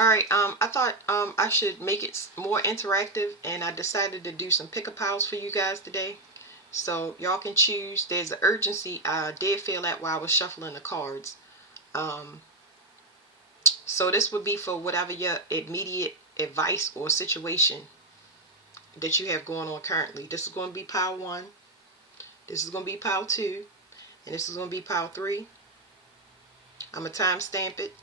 Alright, I thought I should make it more interactive, and I decided to do some pick-a-pals for you guys today. So y'all can choose. There's an urgency. I did feel that while I was shuffling the cards. Um, so this would be for whatever your immediate advice or situation that you have going on currently. This is going to be pile 1. This is going to be pile 2. And this is going to be pile 3. I'm going to time stamp it.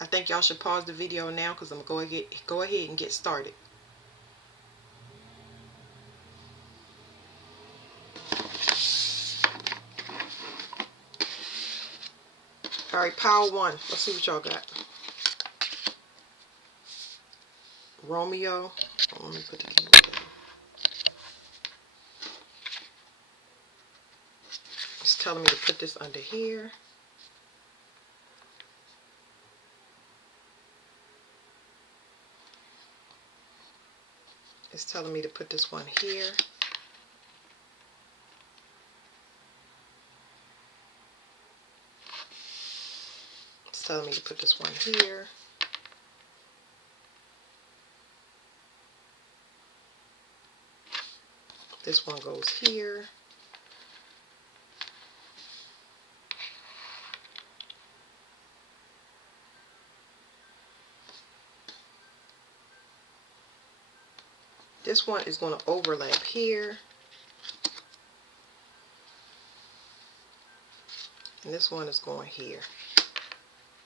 I think y'all should pause the video now because I'm going to go ahead and get started. Alright, pile 1. Let's see what y'all got. Romeo. Oh, let me put the keyboard down. It's telling me to put this under here. It's telling me to put this one here. It's telling me to put this one here. This one goes here. This one is going to overlap here. And this one is going here.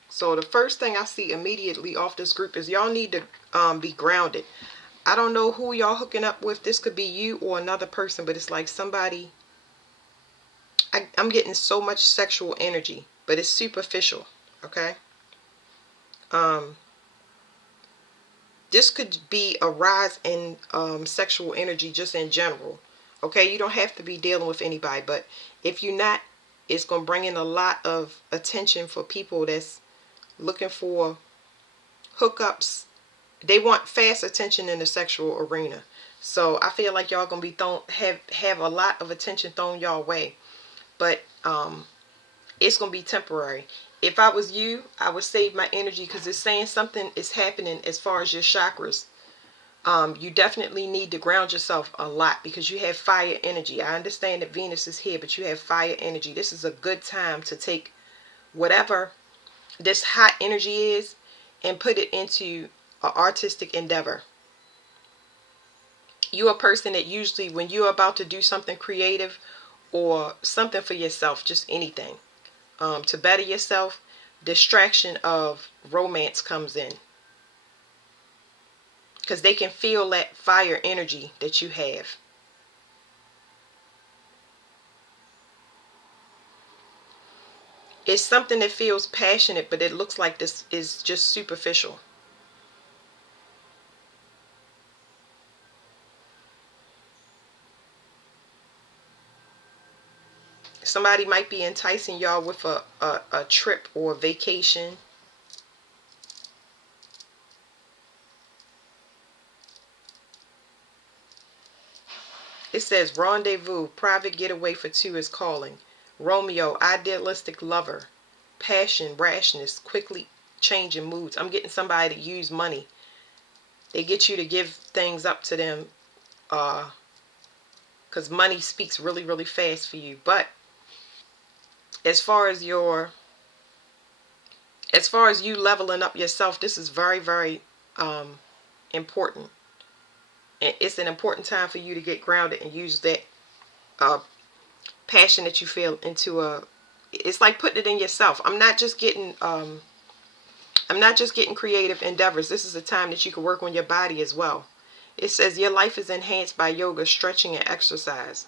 So the first thing I see immediately off this group is y'all need to be grounded. I don't know who y'all hooking up with. This could be you or another person, but it's like somebody. I'm getting so much sexual energy, but it's superficial. Okay. This could be a rise in sexual energy just in general. Okay, you don't have to be dealing with anybody, but if you're not, it's going to bring in a lot of attention for people that's looking for hookups. They want fast attention in the sexual arena. So I feel like y'all going to be have a lot of attention thrown y'all way. But it's going to be temporary. If I was you, I would save my energy because it's saying something is happening as far as your chakras. You definitely need to ground yourself a lot because you have fire energy. I understand that Venus is here, but you have fire energy. This is a good time to take whatever this hot energy is and put it into an artistic endeavor. You're a person that usually when you're about to do something creative or something for yourself, just anything, to better yourself, distraction of romance comes in. Because they can feel that fire energy that you have. It's something that feels passionate, but it looks like this is just superficial. Somebody might be enticing y'all with a trip or a vacation. It says rendezvous, private getaway for 2 is calling. Romeo, idealistic lover. Passion, rashness, quickly changing moods. I'm getting somebody to use money. They get you to give things up to them because money speaks really, really fast for you. But as far as you leveling up yourself, this is very, very important. It's an important time for you to get grounded and use that passion that you feel into it's like putting it in yourself. I'm not just getting creative endeavors. This is a time that you can work on your body as well. It says your life is enhanced by yoga, stretching, and exercise.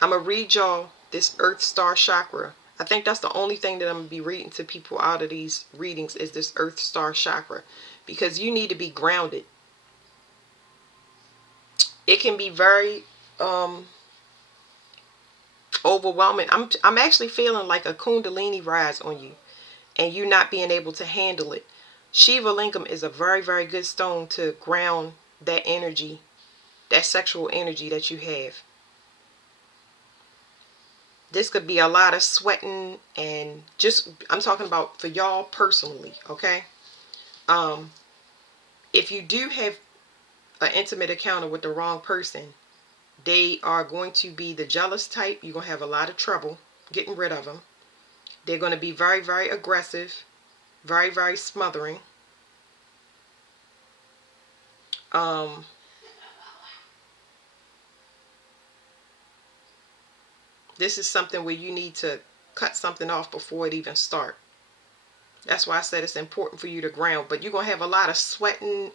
I'm going to read y'all this Earth Star Chakra. I think that's the only thing that I'm going to be reading to people out of these readings is this Earth Star Chakra. Because you need to be grounded. It can be very overwhelming. I'm actually feeling like a kundalini rise on you. And you not being able to handle it. Shiva Lingam is a very, very good stone to ground that energy. That sexual energy that you have. This could be a lot of sweating, and just, I'm talking about for y'all personally, okay? Um, if you do have an intimate encounter with the wrong person, they are going to be the jealous type. You're going to have a lot of trouble getting rid of them. They're going to be very, very aggressive, very, very smothering. Um, this is something where you need to cut something off before it even starts. That's why I said it's important for you to ground. But you're going to have a lot of sweating,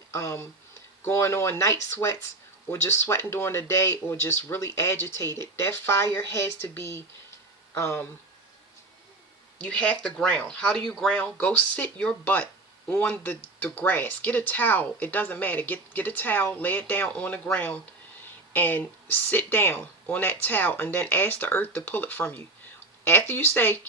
going on, night sweats, or just sweating during the day, or just really agitated. That fire has to be, you have to ground. How do you ground? Go sit your butt on the grass. Get a towel. It doesn't matter. Get a towel, lay it down on the ground, and sit down on that towel, and then ask the earth to pull it from you. After you say,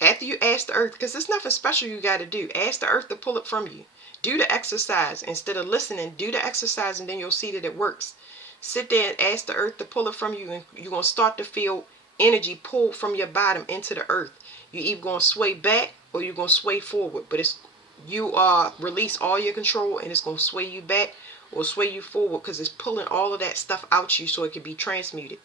after you ask the earth, because there's nothing special you got to do, ask the earth to pull it from you. Do the exercise. Instead of listening, do the exercise, and then you'll see that it works. Sit there and ask the earth to pull it from you, and you're going to start to feel energy pulled from your bottom into the earth. You're either going to sway back or you're going to sway forward, but it's, you release all your control, and it's going to sway you back or sway you forward, because it's pulling all of that stuff out you so it can be transmuted.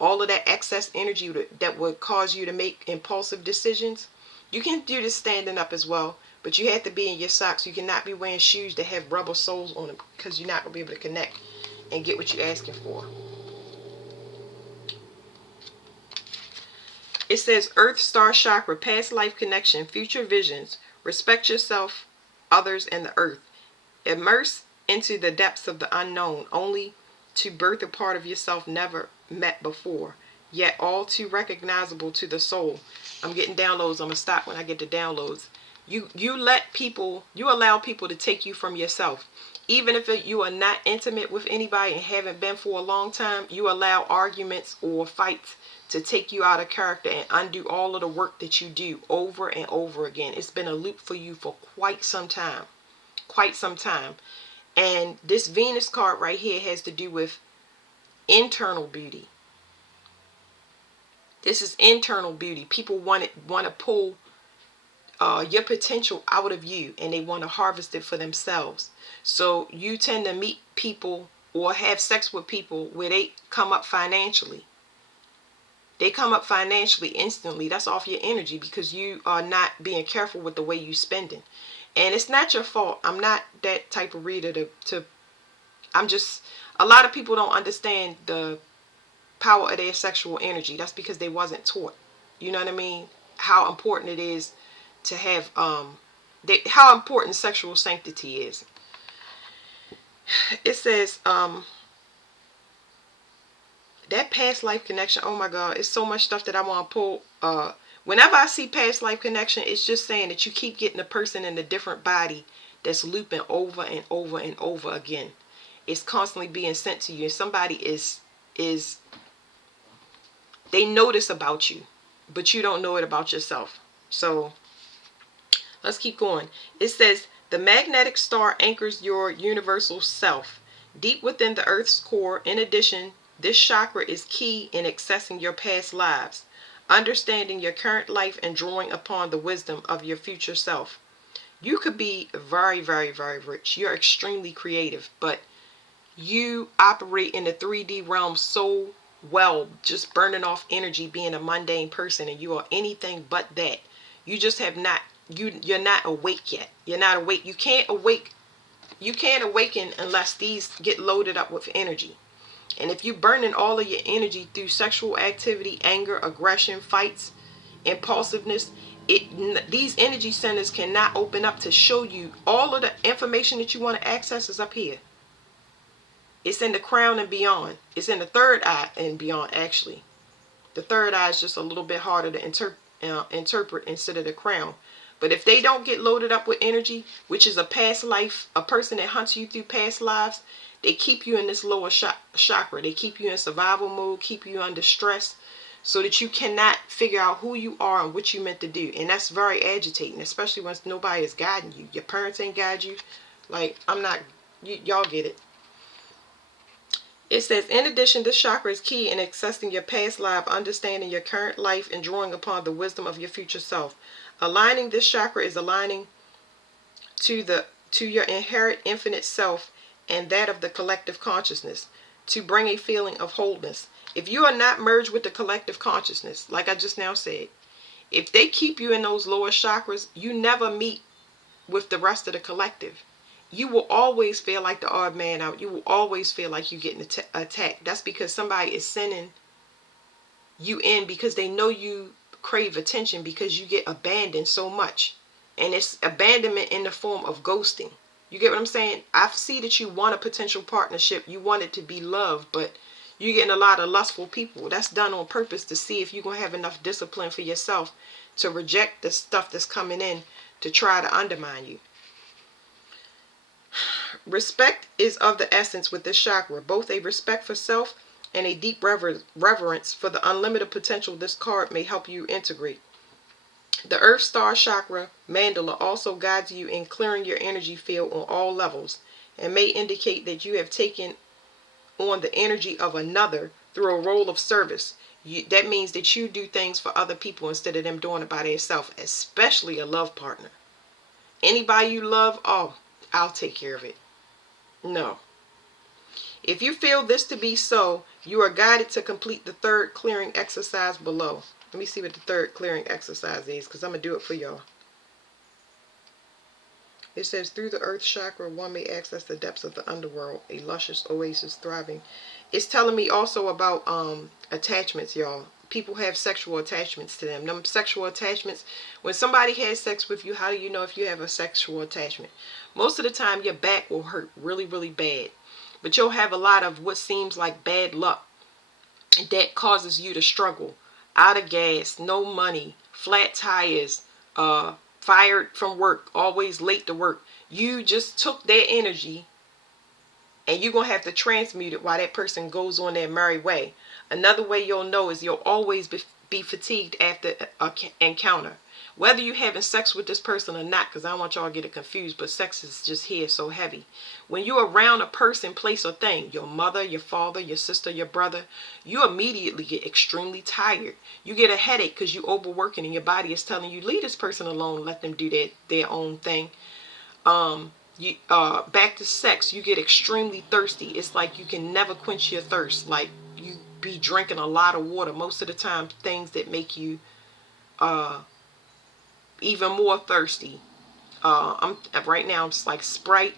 All of that excess energy that would cause you to make impulsive decisions. You can do this standing up as well, but you have to be in your socks. You cannot be wearing shoes that have rubber soles on them, because you're not going to be able to connect and get what you're asking for. It says Earth Star Chakra, past life connection, future visions, respect yourself, others, and the earth. Immerse into the depths of the unknown, only to birth a part of yourself never met before, yet all too recognizable to the soul. I'm getting downloads. I'm going to stop when I get the downloads. You let people, you allow people to take you from yourself. Even if you are not intimate with anybody and haven't been for a long time, you allow arguments or fights to take you out of character and undo all of the work that you do over and over again. It's been a loop for you for quite some time. Quite some time. And this Venus card right here has to do with internal beauty. This is internal beauty. People want to pull your potential out of you, and they want to harvest it for themselves. So you tend to meet people or have sex with people where they come up financially. They come up financially instantly. That's off your energy, because you are not being careful with the way you spending. And it's not your fault. I'm not that type of reader to I'm just, a lot of people don't understand the power of their sexual energy. That's because they wasn't taught. You know what I mean? How important it is to have, how important sexual sanctity is. It says, that past life connection, oh my God, it's so much stuff that I want to pull. Whenever I see past life connection, it's just saying that you keep getting a person in a different body that's looping over and over and over again. It's constantly being sent to you. And somebody is they know this about you, but you don't know it about yourself. So let's keep going. It says the magnetic star anchors your universal self deep within the earth's core. In addition, this chakra is key in accessing your past lives, understanding your current life, and drawing upon the wisdom of your future self. You could be very, very, very rich. You're extremely creative, but you operate in the 3D realm so well, just burning off energy, being a mundane person, and you are anything but that. You just have not, you're not awake yet. You're not awake. You can't awaken unless these get loaded up with energy. And if you burning all of your energy through sexual activity, anger, aggression, fights, impulsiveness, these energy centers cannot open up to show you all of the information that you want to access is up here. It's in the crown and beyond. It's in the third eye and beyond, actually. The third eye is just a little bit harder to interpret instead of the crown. But if they don't get loaded up with energy, which is a past life, a person that hunts you through past lives, they keep you in this lower chakra. They keep you in survival mode, keep you under stress, so that you cannot figure out who you are and what you meant to do. And that's very agitating, especially when nobody is guiding you. Your parents ain't guide you. Like, I'm not, y'all get it. It says, in addition, this chakra is key in accessing your past life, understanding your current life, and drawing upon the wisdom of your future self. Aligning this chakra is aligning to your inherent infinite self and that of the collective consciousness to bring a feeling of wholeness. If you are not merged with the collective consciousness, like I just now said, if they keep you in those lower chakras, you never meet with the rest of the collective. You will always feel like the odd man out. You will always feel like you're getting attacked. That's because somebody is sending you in because they know you crave attention because you get abandoned so much. And it's abandonment in the form of ghosting. You get what I'm saying? I see that you want a potential partnership. You want it to be love, but you're getting a lot of lustful people. That's done on purpose to see if you're going to have enough discipline for yourself to reject the stuff that's coming in to try to undermine you. Respect is of the essence with this chakra, both a respect for self and a deep reverence for the unlimited potential this card may help you integrate. The Earth Star Chakra mandala also guides you in clearing your energy field on all levels and may indicate that you have taken on the energy of another through a role of service. That means that you do things for other people instead of them doing it by themselves, especially a love partner. Anybody you love, oh, I'll take care of it. No. If you feel this to be so, you are guided to complete the third clearing exercise below. Let me see what the third clearing exercise is, because I'm going to do it for y'all. It says, through the earth chakra, one may access the depths of the underworld, a luscious oasis thriving. It's telling me also about attachments, y'all. People have sexual attachments to them. Them sexual attachments, when somebody has sex with you, how do you know if you have a sexual attachment? Most of the time, your back will hurt really, really bad. But you'll have a lot of what seems like bad luck that causes you to struggle. Out of gas, no money, flat tires, fired from work, always late to work. You just took their energy and you're going to have to transmute it while that person goes on their merry way. Another way you'll know is you'll always be fatigued after an encounter. Whether you're having sex with this person or not, because I don't want y'all to get it confused, but sex is just here so heavy. When you're around a person, place, or thing, your mother, your father, your sister, your brother, you immediately get extremely tired. You get a headache because you're overworking and your body is telling you, leave this person alone, let them do their own thing. Back to sex, you get extremely thirsty. It's like you can never quench your thirst. Like you be drinking a lot of water. Most of the time, things that make you even more thirsty. I'm right now. It's like Sprite.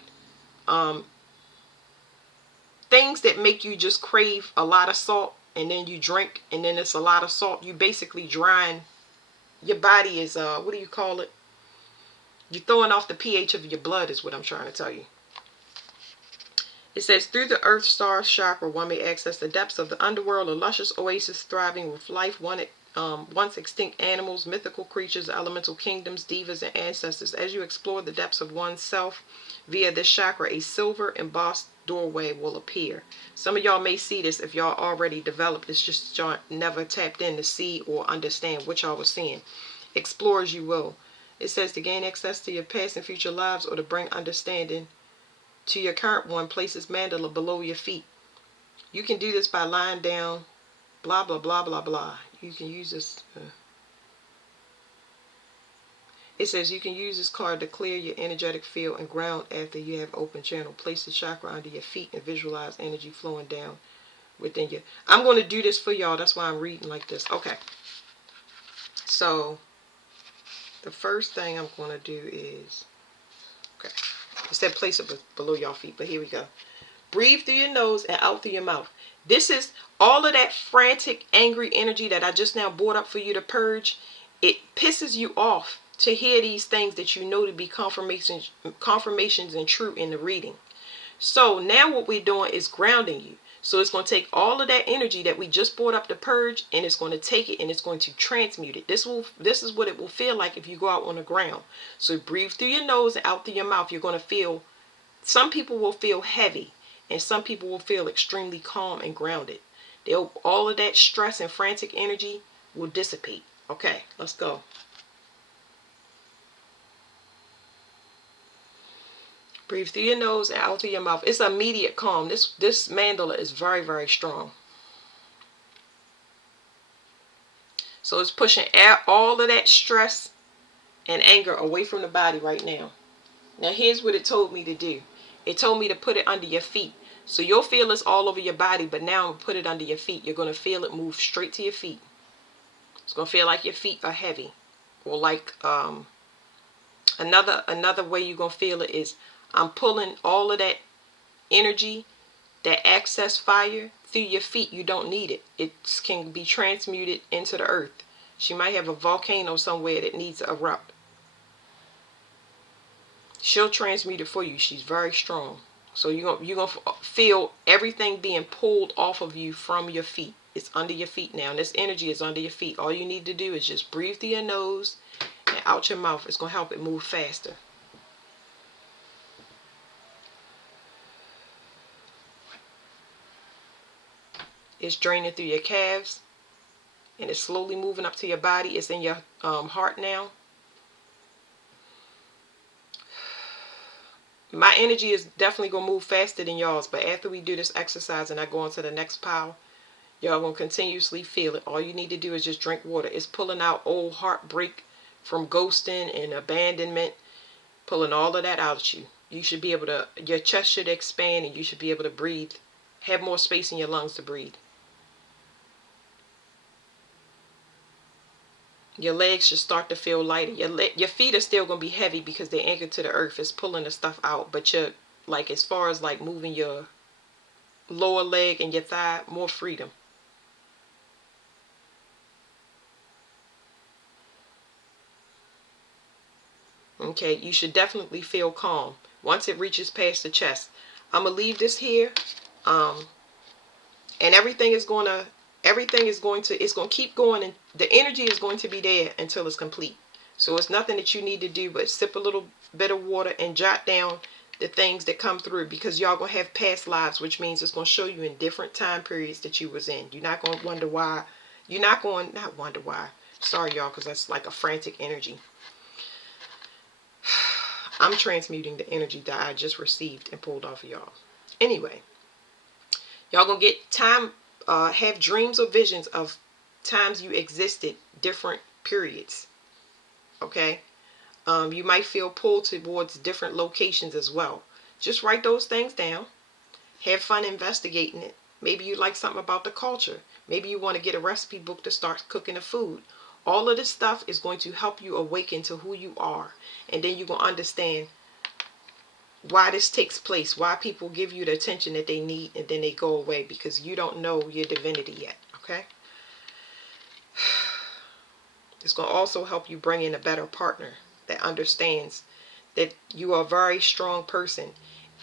Things that make you just crave a lot of salt, and then you drink, and then it's a lot of salt. You basically drying. Your body is what do you call it? You're throwing off the pH of your blood, is what I'm trying to tell you. It says, through the earth star chakra, one may access the depths of the underworld, a luscious oasis thriving with life, once extinct animals, mythical creatures, elemental kingdoms, divas, and ancestors. As you explore the depths of oneself via this chakra, a silver embossed doorway will appear. Some of y'all may see this if y'all already developed. It's just y'all never tapped in to see or understand what y'all was seeing. Explore as you will. It says to gain access to your past and future lives or to bring understanding to your current one, place this mandala below your feet. You can do this by lying down, blah, blah, blah, blah, blah. You can use this. It says you can use this card to clear your energetic field and ground after you have open channel. Place the chakra under your feet and visualize energy flowing down within you. I'm going to do this for y'all. That's why I'm reading like this. Okay. So, the first thing I'm going to do is, okay, it said place it below y'all feet, but here we go. Breathe through your nose and out through your mouth. This is all of that frantic, angry energy that I just now brought up for you to purge. It pisses you off to hear these things that you know to be confirmations and true in the reading. So now what we're doing is grounding you. So it's going to take all of that energy that we just brought up to purge, and it's going to take it and it's going to transmute it. This is what it will feel like if you go out on the ground. So breathe through your nose and out through your mouth. You're going to feel, some people will feel heavy. And some people will feel extremely calm and grounded. All of that stress and frantic energy will dissipate. Okay, let's go. Breathe through your nose and out through your mouth. It's immediate calm. This mandala is very, very strong. So it's pushing all of that stress and anger away from the body right now. Now here's what it told me to do. It told me to put it under your feet. So you'll feel this all over your body, but now I'm going to put it under your feet. You're going to feel it move straight to your feet. It's going to feel like your feet are heavy. Or like another way you're going to feel it is I'm pulling all of that energy, that excess fire through your feet. You don't need it. It can be transmuted into the earth. She might have a volcano somewhere that needs to erupt. She'll transmute it for you. She's very strong. So you're gonna feel everything being pulled off of you from your feet. It's under your feet now. And this energy is under your feet. All you need to do is just breathe through your nose and out your mouth. It's going to help it move faster. It's draining through your calves. And it's slowly moving up to your body. It's in your heart now. My energy is definitely going to move faster than y'all's. But after we do this exercise and I go on to the next pile, y'all going to continuously feel it. All you need to do is just drink water. It's pulling out old heartbreak from ghosting and abandonment. Pulling all of that out of you. You should be able to, your chest should expand and you should be able to breathe. Have more space in your lungs to breathe. Your legs should start to feel lighter. Your feet are still going to be heavy because they're anchored to the earth. It's pulling the stuff out. But you're, like, as far as like moving your lower leg and your thigh, more freedom. Okay, you should definitely feel calm once it reaches past the chest. I'm going to leave this here. And it's going to keep going, and the energy is going to be there until it's complete. So it's nothing that you need to do but sip a little bit of water and jot down the things that come through, because y'all going to have past lives, which means it's going to show you in different time periods that you was in. You're not going to wonder why. Not wonder why. Sorry, y'all, because that's like a frantic energy. I'm transmuting the energy that I just received and pulled off of y'all. Anyway, y'all gonna get have dreams or visions of times you existed, different periods. Okay, you might feel pulled towards different locations as well. Just write those things down. Have fun investigating it. Maybe you like something about the culture. Maybe you want to get a recipe book to start cooking the food. All of this stuff is going to help you awaken to who you are. And then you're going to understand why this takes place, why people give you the attention that they need and then they go away, because you don't know your divinity yet. Okay? It's going to also help you bring in a better partner that understands that you are a very strong person,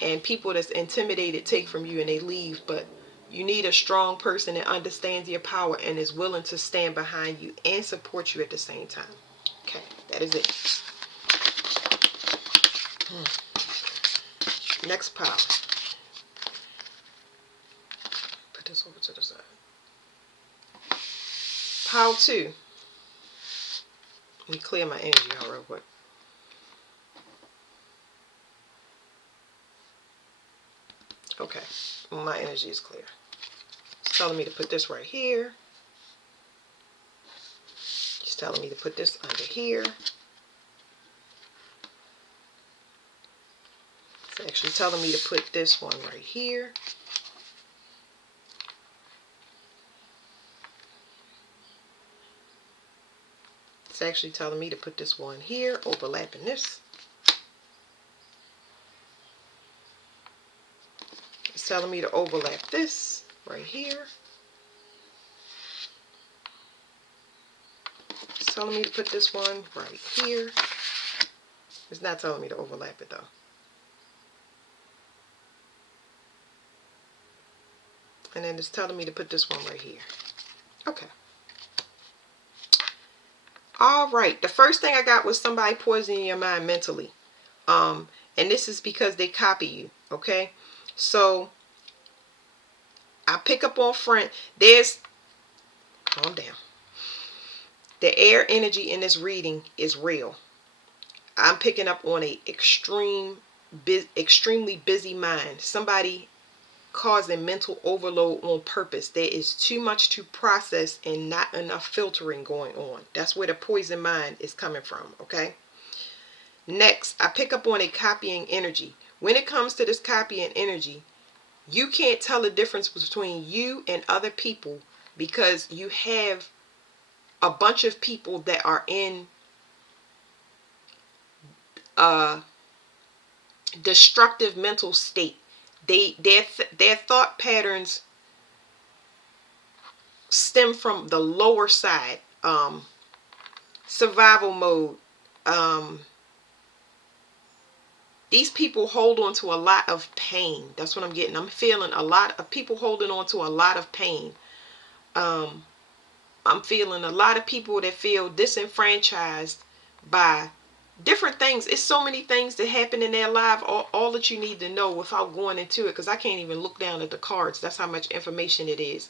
and people that's intimidated take from you and they leave, but you need a strong person that understands your power and is willing to stand behind you and support you at the same time. Okay, that is it. Next pile. Put this over to the side. Pile 2. Let me clear my energy out real quick. Okay, my energy is clear. It's telling me to put this right here. It's telling me to put this under here. It's actually telling me to put this one right here. It's actually telling me to put this one here, overlapping this. It's telling me to overlap this right here. It's telling me to put this one right here. It's not telling me to overlap it though. And then it's telling me to put this one right here. Okay. All right. The first thing I got was somebody poisoning your mind mentally. And this is because they copy you. Okay. So I pick up on front. Calm down. The air energy in this reading is real. I'm picking up on a extreme extremely busy mind, somebody causing mental overload on purpose. There is too much to process and not enough filtering going on. That's where the poison mind is coming from, okay? Next, I pick up on a copying energy. When it comes to this copying energy, you can't tell the difference between you and other people because you have a bunch of people that are in a destructive mental state. Their thought patterns stem from the lower side, survival mode. Um, these people hold on to a lot of pain. That's what I'm getting. I'm feeling a lot of people holding on to a lot of pain. Um, I'm feeling a lot of people that feel disenfranchised by different things. It's so many things that happen in their life, all that you need to know without going into it, because I can't even look down at the cards. That's how much information it is.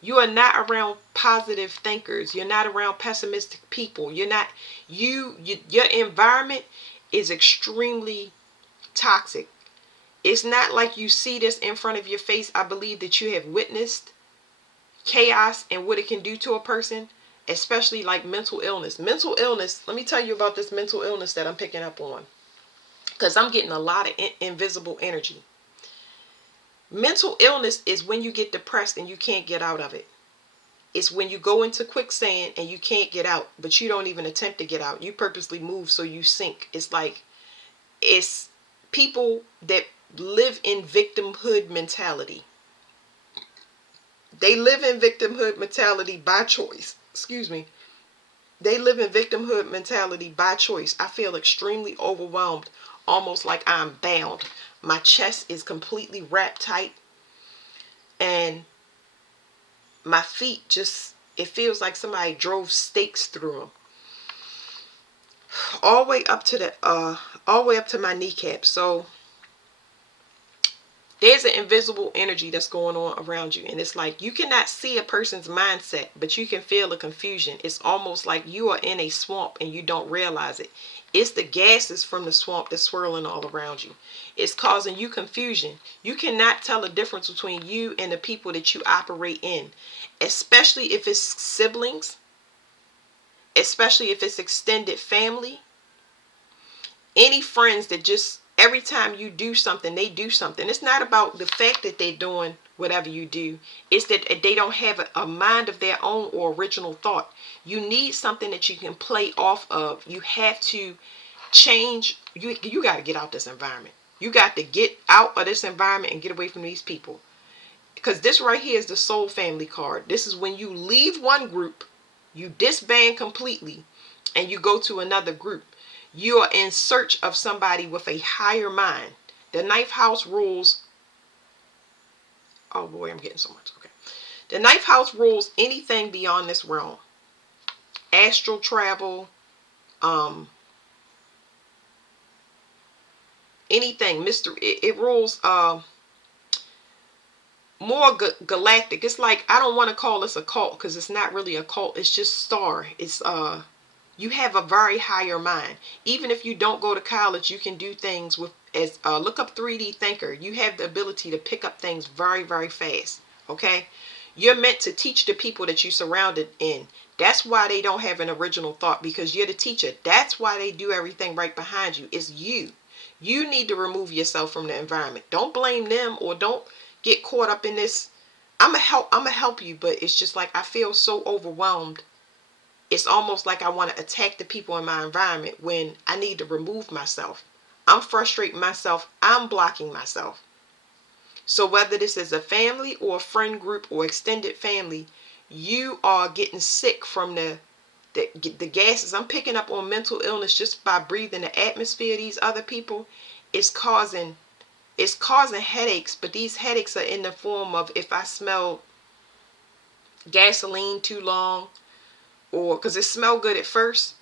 You are not around positive thinkers. You're not around pessimistic people. You're not, your environment is extremely toxic. It's not like you see this in front of your face. I believe that you have witnessed chaos and what it can do to a person, especially like mental illness. Mental illness, let me tell you about this mental illness that I'm picking up on, because I'm getting a lot of invisible energy. Mental illness is when you get depressed and you can't get out of it. It's when you go into quicksand and you can't get out, but you don't even attempt to get out. You purposely move so you sink. It's like, it's people that live in victimhood mentality. They live in victimhood mentality by choice. Excuse me. They live in victimhood mentality by choice. I feel extremely overwhelmed, almost like I'm bound. My chest is completely wrapped tight, and my feet just, it feels like somebody drove stakes through them. All the way up to all the way up to my kneecap. So there's an invisible energy that's going on around you, and it's like you cannot see a person's mindset, but you can feel the confusion. It's almost like you are in a swamp and you don't realize it. It's the gases from the swamp that's swirling all around you. It's causing you confusion. You cannot tell the difference between you and the people that you operate in, especially if it's siblings, especially if it's extended family. Any friends that just every time you do something, they do something. It's not about the fact that they're doing whatever you do. It's that they don't have a mind of their own or original thought. You need something that you can play off of. You have to change. You got to get out this environment. You got to get out of this environment and get away from these people. Because this right here is the soul family card. This is when you leave one group, you disband completely, and you go to another group. You are in search of somebody with a higher mind. The ninth house rules. Oh boy, I'm getting so much. Okay. The ninth house rules anything beyond this realm. Astral travel, anything, mystery. It rules more galactic. It's like, I don't want to call this a cult because it's not really a cult. It's just star. It's you have a very higher mind. Even if you don't go to college, you can do things with, as look up 3D thinker. You have the ability to pick up things very, very fast. Okay, you're meant to teach the people that you surrounded in. That's why they don't have an original thought, because you're the teacher. That's why they do everything right behind you. It's you. You need to remove yourself from the environment. Don't blame them, or don't get caught up in this. I'm gonna help you, but it's just like I feel so overwhelmed. It's almost like I want to attack the people in my environment when I need to remove myself. I'm frustrating myself. I'm blocking myself. So whether this is a family or a friend group or extended family, you are getting sick from the gases. I'm picking up on mental illness just by breathing the atmosphere of these other people. It's causing headaches, but these headaches are in the form of, if I smell gasoline too long, or because it smelled good at first,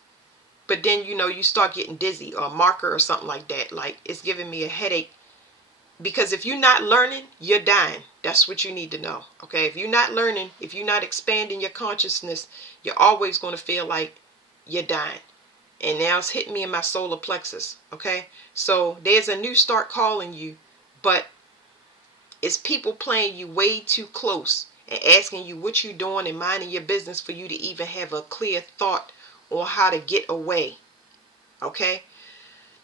but then you start getting dizzy, or a marker or something like that. Like, it's giving me a headache. Because if you're not learning, you're dying. That's what you need to know. Okay, if you're not learning, if you're not expanding your consciousness, you're always going to feel like you're dying. and now it's hitting me in my solar plexus. Okay, so there's a new start calling you, but it's people playing you way too close and asking you what you're doing and minding your business for you to even have a clear thought on how to get away. Okay,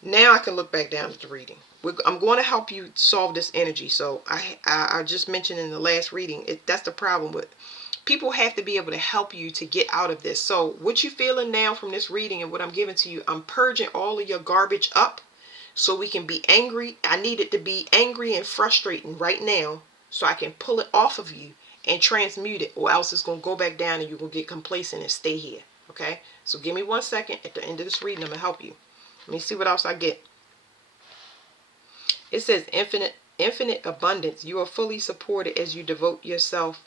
now I can look back down at the reading. I'm going to help you solve this energy. So I just mentioned in the last reading, that's the problem with people. Have to be able to help you to get out of this. So what you feeling now from this reading and what I'm giving to you, I'm purging all of your garbage up so we can be angry. I need it to be angry and frustrating right now so I can pull it off of you and transmute it, or else it's going to go back down and you're going to get complacent and stay here. Okay, so give me 1 second. At the end of this reading, I'm going to help you. Let me see what else I get. It says infinite abundance. You are fully supported as you devote yourself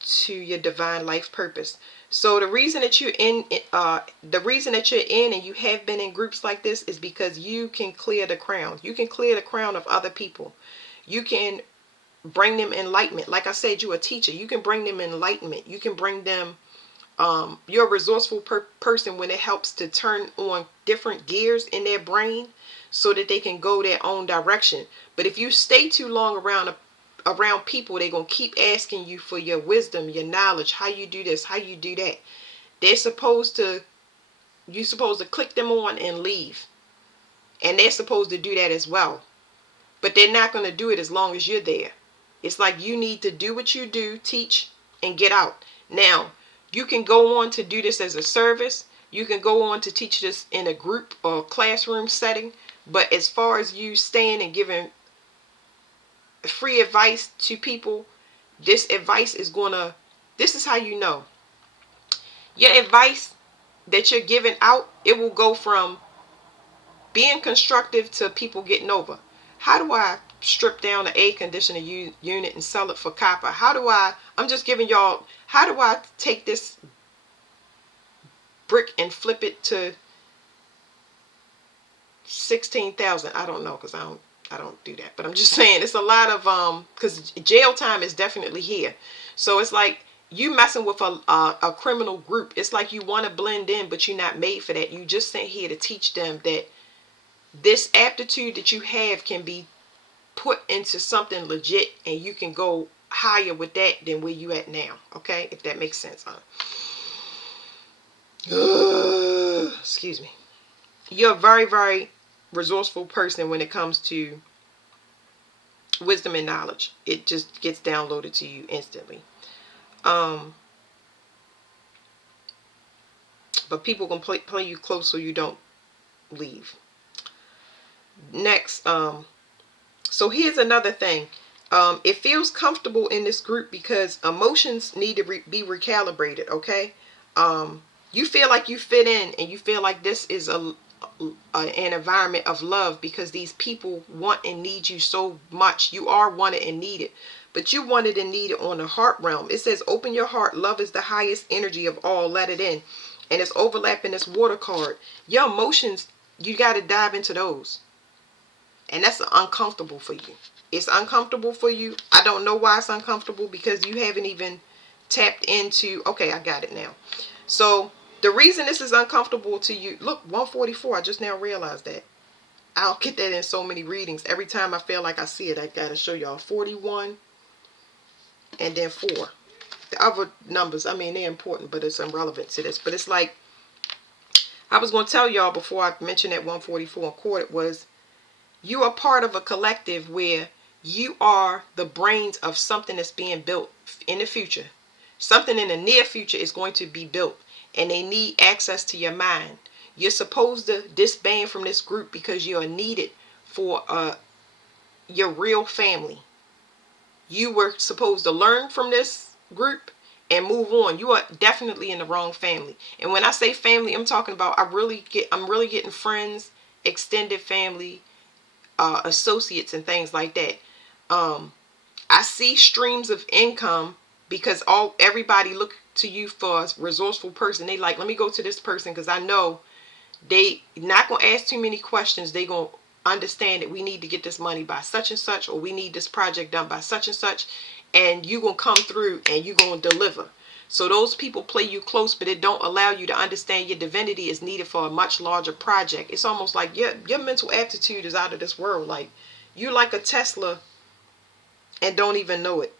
to your divine life purpose. So the reason that you're in and you have been in groups like this is because you can clear the crown. You can clear the crown of other people. You can bring them enlightenment. Like I said, you're a teacher. You can bring them enlightenment. You can bring them you're a resourceful person when it helps to turn on different gears in their brain so that they can go their own direction. But if you stay too long around people, they're going to keep asking you for your wisdom, your knowledge, how you do this, how you do that. You're supposed to click them on and leave. And they're supposed to do that as well. But they're not going to do it as long as you're there. It's like you need to do what you do, teach, and get out. Now, you can go on to do this as a service. You can go on to teach this in a group or classroom setting. But as far as you staying and giving free advice to people, this advice is this is how you know. Your advice that you're giving out, it will go from being constructive to people getting over. How do I strip down the air conditioning unit and sell it for copper? I'm just giving y'all, how do I take this brick and flip it to 16,000? I don't know, because I don't do that. But I'm just saying it's a lot of because jail time is definitely here. So it's like you messing with a criminal group. It's like you want to blend in, but you're not made for that. You just sent here to teach them that this aptitude that you have can be put into something legit, and you can go higher with that than where you at now. Okay, if that makes sense, excuse me. You're a very, very resourceful person when it comes to wisdom and knowledge. It just gets downloaded to you instantly. But people can play you close so you don't leave. Next, so here's another thing. It feels comfortable in this group because emotions need to be recalibrated. Okay, you feel like you fit in, and you feel like this is an environment of love because these people want and need you so much. You are wanted and needed, but you wanted and needed on the heart realm. It says, open your heart. Love is the highest energy of all. Let it in. And it's overlapping this water card. Your emotions, you got to dive into those. And that's uncomfortable for you. It's uncomfortable for you. I don't know why it's uncomfortable, because you haven't even tapped into, okay, I got it now. So the reason this is uncomfortable to you, look, 144, I just now realized that. I'll get that in so many readings. Every time I feel like I see it, I got to show y'all 41 and then 4. The other numbers, I mean, they're important, but it's irrelevant to this. But it's like, I was going to tell y'all before I mentioned that 144 and quarter was, you are part of a collective where you are the brains of something that's being built in the future. Something in the near future is going to be built, and they need access to your mind. You're supposed to disband from this group because you are needed for your real family. You were supposed to learn from this group and move on. You are definitely in the wrong family. And when I say family, I'm talking about I'm really getting friends, extended family, associates, and things like that. I see streams of income because everybody look to you for a resourceful person. They like, let me go to this person because I know they not gonna ask too many questions. They gonna understand that we need to get this money by such and such, or we need this project done by such and such, and you gonna come through and you gonna deliver. So those people play you close, but it don't allow you to understand your divinity is needed for a much larger project. It's almost like your mental aptitude is out of this world. Like you like a Tesla and don't even know it.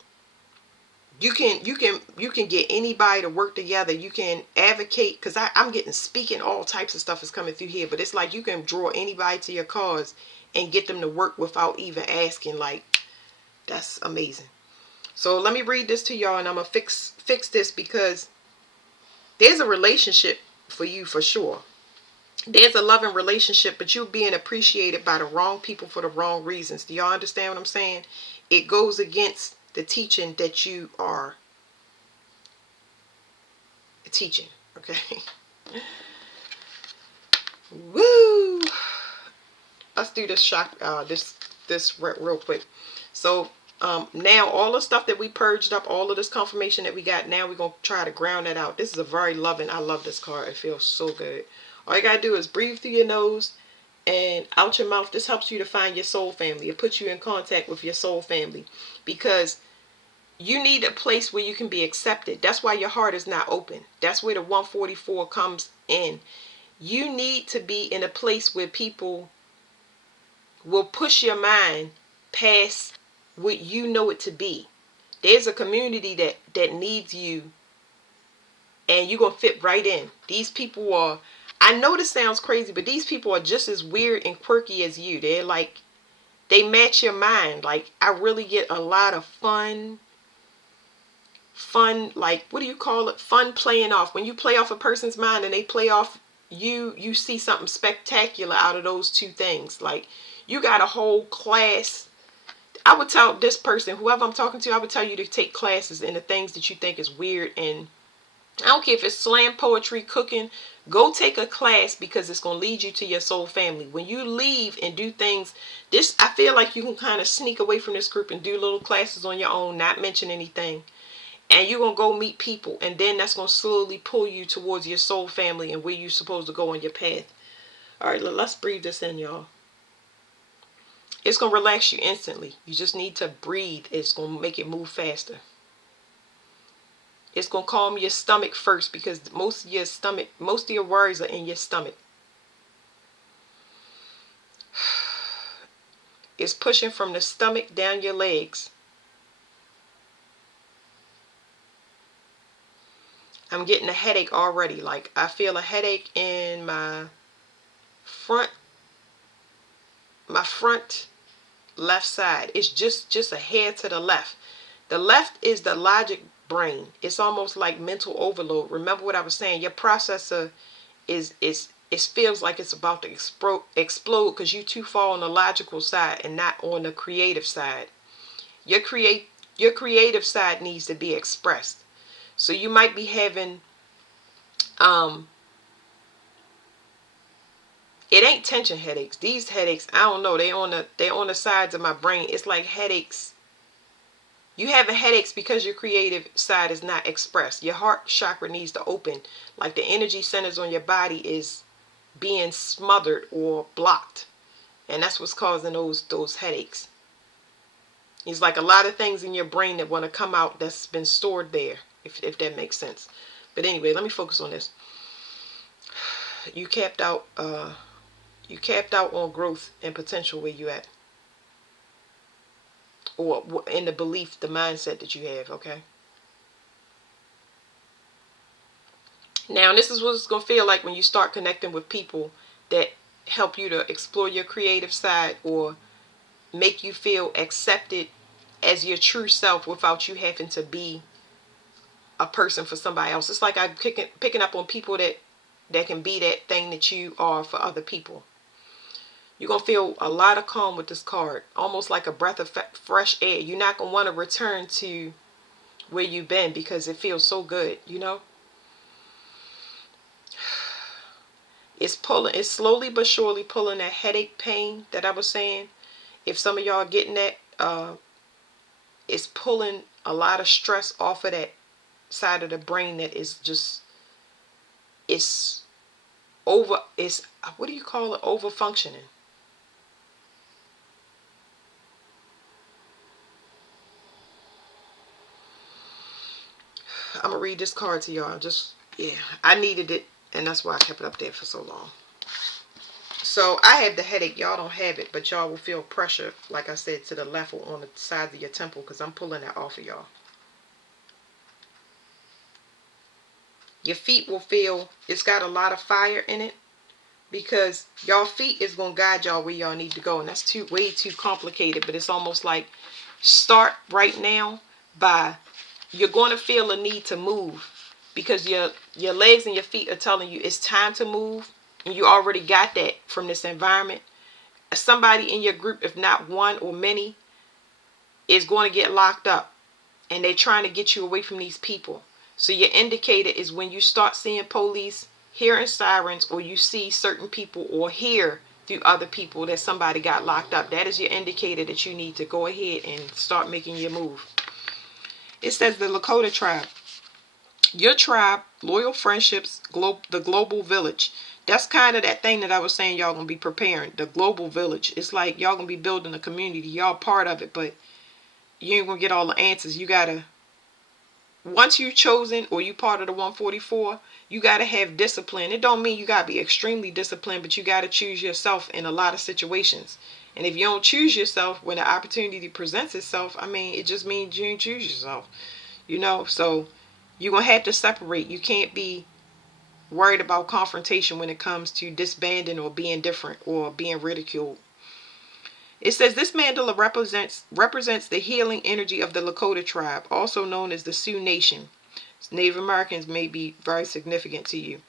You can get anybody to work together. You can advocate, because I'm getting speaking, all types of stuff is coming through here, but it's like you can draw anybody to your cause and get them to work without even asking. Like, that's amazing. So let me read this to y'all, and I'm gonna fix this, because there's a relationship for you for sure. There's a loving relationship, but you're being appreciated by the wrong people for the wrong reasons. Do y'all understand what I'm saying? It goes against the teaching that you are teaching. Okay. Woo! Let's do this real quick. So now all the stuff that we purged up, all of this confirmation that we got, now we're gonna try to ground that out. This is a very loving. I love this card. It feels so good. All you gotta do is breathe through your nose and out your mouth. This helps you to find your soul family. It puts you in contact with your soul family, because you need a place where you can be accepted. That's why your heart is not open. That's where the 144 comes in. You need to be in a place where people will push your mind past what you know it to be. There's a community that needs you, and you're going to fit right in. These people are, I know this sounds crazy, but these people are just as weird and quirky as you. They're like, they match your mind. Like, I really get a lot of fun, like, what do you call it? Fun playing off. When you play off a person's mind and they play off you, you see something spectacular out of those two things. Like, you got a whole class. I would tell this person, whoever I'm talking to, I would tell you to take classes in the things that you think is weird. And I don't care if it's slam poetry, cooking, go take a class, because it's going to lead you to your soul family. When you leave and do things, this, I feel like you can kind of sneak away from this group and do little classes on your own, not mention anything. And you're going to go meet people, and then that's going to slowly pull you towards your soul family and where you're supposed to go on your path. All right, let's breathe this in, y'all. It's going to relax you instantly. You just need to breathe. It's going to make it move faster. It's going to calm your stomach first, because most of your worries are in your stomach. It's pushing from the stomach down your legs. I'm getting a headache already. Like, I feel a headache in my front left side. It's just a hair to the left. The left is the logic brain. It's almost like mental overload. Remember what I was saying? Your processor it feels like it's about to explode, because you too far on the logical side and not on the creative side. Your creative side needs to be expressed. So you might be having it ain't tension headaches. These headaches, I don't know, they on the sides of my brain. It's like headaches. You having headaches because your creative side is not expressed. Your heart chakra needs to open. Like, the energy centers on your body is being smothered or blocked. And that's what's causing those headaches. It's like a lot of things in your brain that want to come out that's been stored there, if that makes sense. But anyway, let me focus on this. You capped out on growth and potential where you at, or in the belief, the mindset that you have. Okay, now this is what it's gonna feel like when you start connecting with people that help you to explore your creative side, or make you feel accepted as your true self without you having to be a person for somebody else. It's like I'm picking up on people that can be that thing that you are for other people. You're going to feel a lot of calm with this card, almost like a breath of fresh air. You're not going to want to return to where you've been, because it feels so good, you know? It's slowly but surely pulling that headache pain that I was saying. If some of y'all are getting that, it's pulling a lot of stress off of that side of the brain that is just, it's what do you call it? Over functioning. I'm going to read this card to y'all. Yeah, I needed it, and that's why I kept it up there for so long. So I have the headache. Y'all don't have it, but y'all will feel pressure, like I said, to the left or on the sides of your temple, because I'm pulling that off of y'all. Your feet will feel, it's got a lot of fire in it, because y'all feet is going to guide y'all where y'all need to go. And that's way too complicated, but it's almost like start right now by, you're going to feel a need to move, because your legs and your feet are telling you it's time to move, and you already got that from this environment. Somebody in your group, if not one or many, is going to get locked up, and they're trying to get you away from these people. So your indicator is when you start seeing police, hearing sirens, or you see certain people or hear through other people that somebody got locked up. That is your indicator that you need to go ahead and start making your move. It says the Lakota tribe. Your tribe, loyal friendships, the global village. That's kind of that thing that I was saying y'all going to be preparing. The global village. It's like y'all going to be building a community. Y'all part of it, but you ain't going to get all the answers. You got to, once you're chosen or you part of the 144, you got to have discipline. It don't mean you got to be extremely disciplined, but you got to choose yourself in a lot of situations. And if you don't choose yourself when the opportunity presents itself, I mean, it just means you didn't choose yourself. So you're going to have to separate. You can't be worried about confrontation when it comes to disbanding or being different or being ridiculed. It says this mandala represents the healing energy of the Lakota tribe, also known as the Sioux Nation. Native Americans may be very significant to you.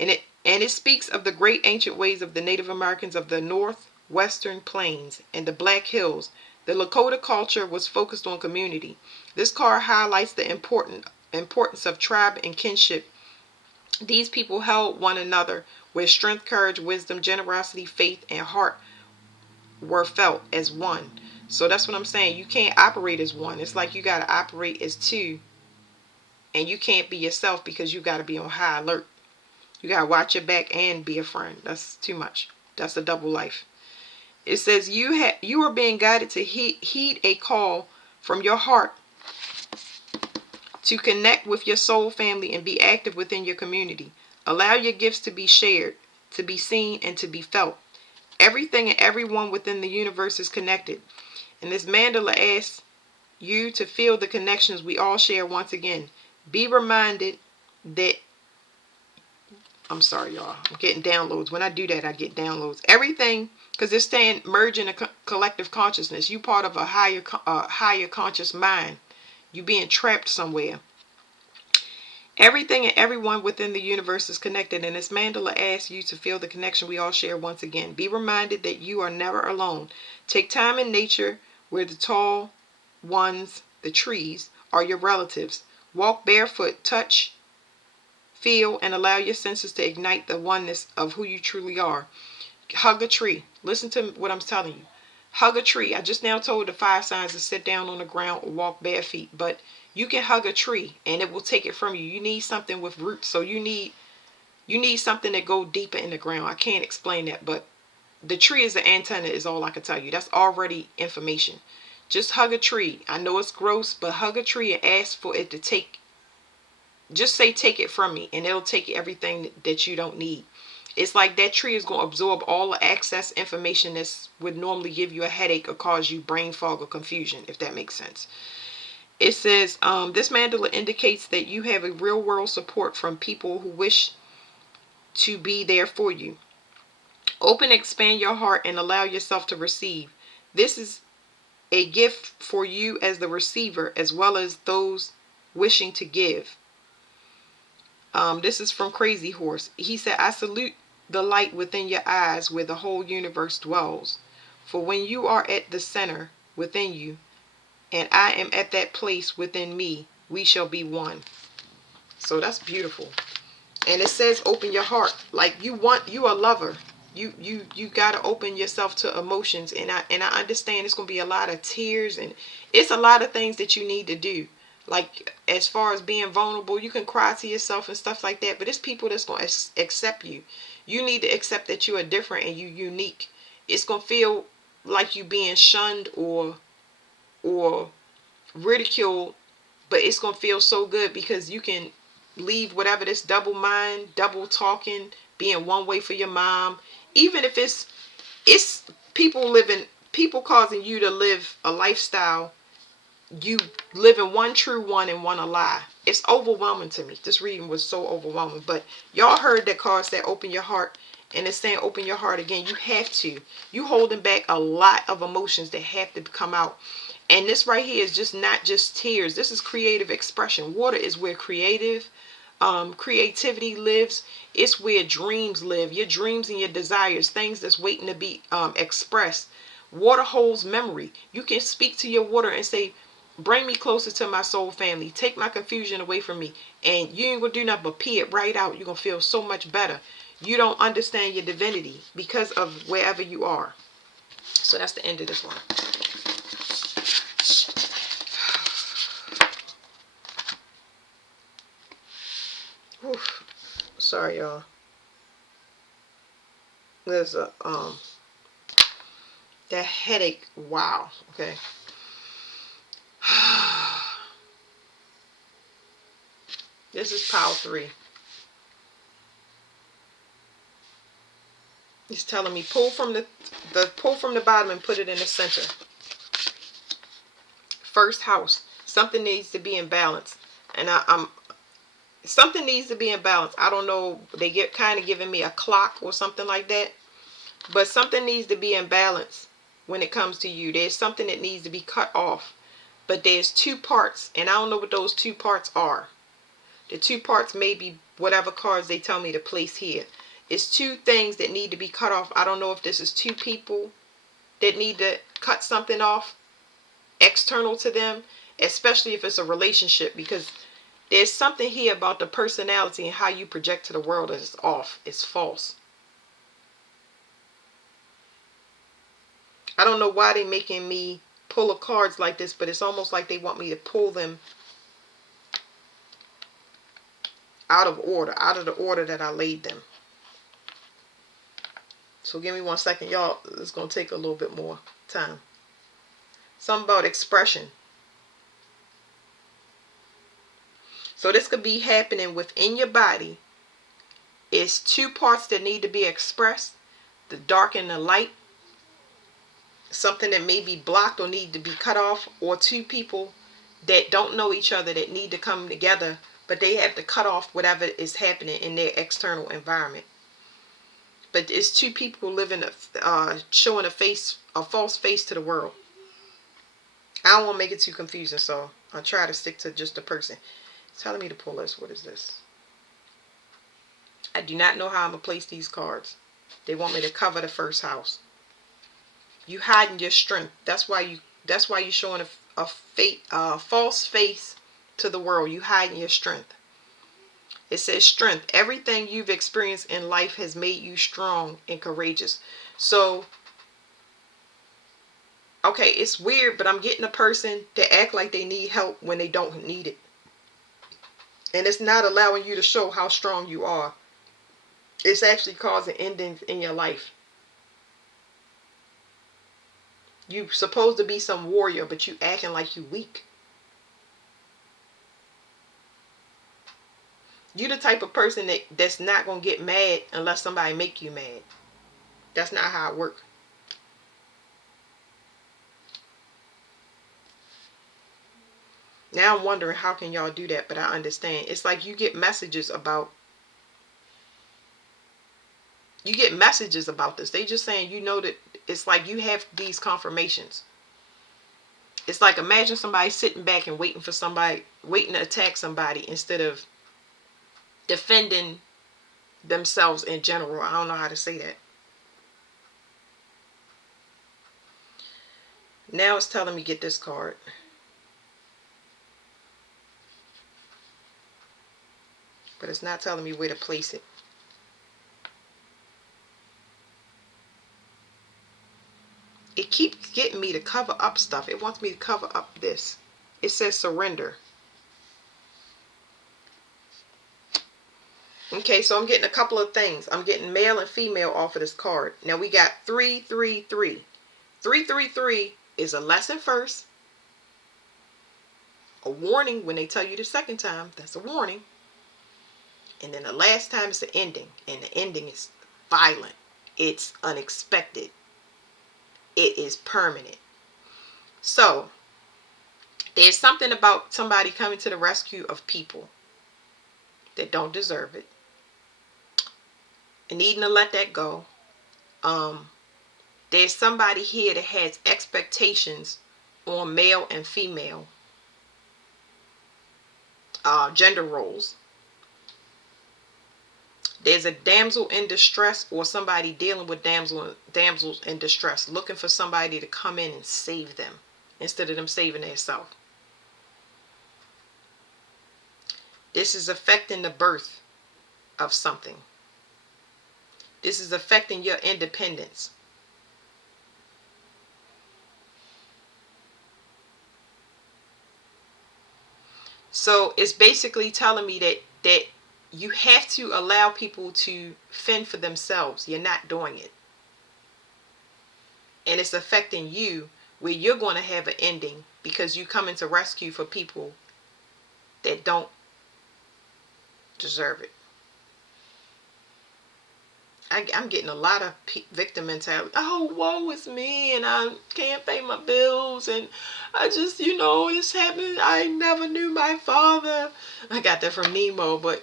And it speaks of the great ancient ways of the Native Americans of the northwestern plains and the Black Hills. The Lakota culture was focused on community. This card highlights the importance of tribe and kinship. These people held one another where strength, courage, wisdom, generosity, faith, and heart were felt as one. So that's what I'm saying. You can't operate as one. It's like you got to operate as two. And you can't be yourself because you got to be on high alert. You got to watch your back and be a friend. That's too much. That's a double life. It says you are being guided to heed a call from your heart to connect with your soul family and be active within your community. Allow your gifts to be shared, to be seen, and to be felt. Everything and everyone within the universe is connected. And this mandala asks you to feel the connections we all share once again. Be reminded that, I'm sorry y'all, I'm getting downloads. When I do that, I get downloads. Everything, because it's saying merge in a collective consciousness. You part of a higher conscious mind. You being trapped somewhere. Everything and everyone within the universe is connected, and this mandala asks you to feel the connection we all share once again. Be reminded that you are never alone. Take time in nature where the tall ones, the trees, are your relatives. Walk barefoot, touch, feel, and allow your senses to ignite the oneness of who you truly are. Hug a tree. Listen to what I'm telling you. Hug a tree. I just now told the 5 signs to sit down on the ground or walk bare feet, but you can hug a tree and it will take it from you. You need something with roots, so you need something that go deeper in the ground. I can't explain that, but the tree is the antenna is all I can tell you. That's already information. Just hug a tree. I know it's gross, but hug a tree and ask for it to just say take it from me, and it'll take everything that you don't need. It's like that tree is going to absorb all the excess information that would normally give you a headache or cause you brain fog or confusion, if that makes sense. It says, this mandala indicates that you have a real world support from people who wish to be there for you. Open, expand your heart, and allow yourself to receive. This is a gift for you as the receiver, as well as those wishing to give. This is from Crazy Horse. He said, I salute the light within your eyes where the whole universe dwells. For when you are at the center within you, and I am at that place within me, we shall be one. So that's beautiful. And it says open your heart. Like you a lover. You got to open yourself to emotions. And I understand it's going to be a lot of tears, and it's a lot of things that you need to do. Like as far as being vulnerable, you can cry to yourself and stuff like that. But it's people that's going to accept you. You need to accept that you are different and you unique. It's going to feel like you being shunned or ridiculed, but it's going to feel so good because you can leave whatever this double mind, double talking, being one way for your mom. Even if it's people causing you to live a lifestyle, you living one true one and one a lie. It's overwhelming to me. This reading was so overwhelming. But y'all heard that card said open your heart, and it's saying open your heart again. You have to. You holding back a lot of emotions that have to come out. And this right here is just not just tears. This is creative expression. Water is where creativity lives. It's where dreams live. Your dreams and your desires, things that's waiting to be expressed. Water holds memory. You can speak to your water and say, bring me closer to my soul family. Take my confusion away from me. And you ain't gonna do nothing but pee it right out. You're gonna feel so much better. You don't understand your divinity because of wherever you are. So that's the end of this one. Whew. Sorry, y'all. There's a that headache. Wow. Okay. This is pile 3. He's telling me pull from the bottom and put it in the center. First house. Something needs to be in balance, and something needs to be in balance. I don't know. They get kind of giving me a clock or something like that, but something needs to be in balance when it comes to you. There's something that needs to be cut off, but there's 2 parts, and I don't know what those 2 parts are. The 2 parts may be whatever cards they tell me to place here. It's 2 things that need to be cut off. I don't know if this is 2 people that need to cut something off external to them, especially if it's a relationship, because there's something here about the personality and how you project to the world that is off. It's false. I don't know why they're making me pull the cards like this, but it's almost like they want me to pull them out of order, out of the order that I laid them. So give me 1 second, y'all. It's going to take a little bit more time. Something about expression. So this could be happening within your body. It's 2 parts that need to be expressed. The dark and the light. Something that may be blocked or need to be cut off. Or 2 people that don't know each other that need to come together, but they have to cut off whatever is happening in their external environment. But it's 2 people living, showing a false face to the world. I don't want to make it too confusing, so I'll try to stick to just the person. It's telling me to pull this. What is this? I do not know how I'm going to place these cards. They want me to cover the first house. You hiding your strength. That's why you're showing a false face to the world. You hiding your strength. It says strength. Everything you've experienced in life has made you strong and courageous. So, okay, it's weird, but I'm getting a person to act like they need help when they don't need it. And it's not allowing you to show how strong you are. It's actually causing endings in your life. You're supposed to be some warrior, but you acting like you weak. You're the type of person that's not going to get mad unless somebody make you mad. That's not how it works. Now I'm wondering how can y'all do that, but I understand. It's like you get messages about this. They just saying, that it's like you have these confirmations. It's like imagine somebody sitting back and waiting to attack somebody instead of defending themselves in general. I don't know how to say that. Now it's telling me get this card. But it's not telling me where to place it. It keeps getting me to cover up stuff. It wants me to cover up this. It says surrender. Okay, so I'm getting a couple of things. I'm getting male and female off of this card. Now we got 333. 333 is a lesson first. A warning when they tell you the second time. That's a warning. And then the last time is the ending. And the ending is violent. It's unexpected. It is permanent. So, there's something about somebody coming to the rescue of people that don't deserve it. And needing to let that go. There's somebody here that has expectations on male and female gender roles. There's a damsel in distress, or somebody dealing with damsels in distress, looking for somebody to come in and save them instead of them saving themselves. This is affecting the birth of something. This is affecting your independence. So it's basically telling me that you have to allow people to fend for themselves. You're not doing it. And it's affecting you, where you're going to have an ending because you come into rescue for people that don't deserve it. I'm getting a lot of victim mentality. Oh, woe is me, and I can't pay my bills, and I just, it's happened. I never knew my father. I got that from Nemo, but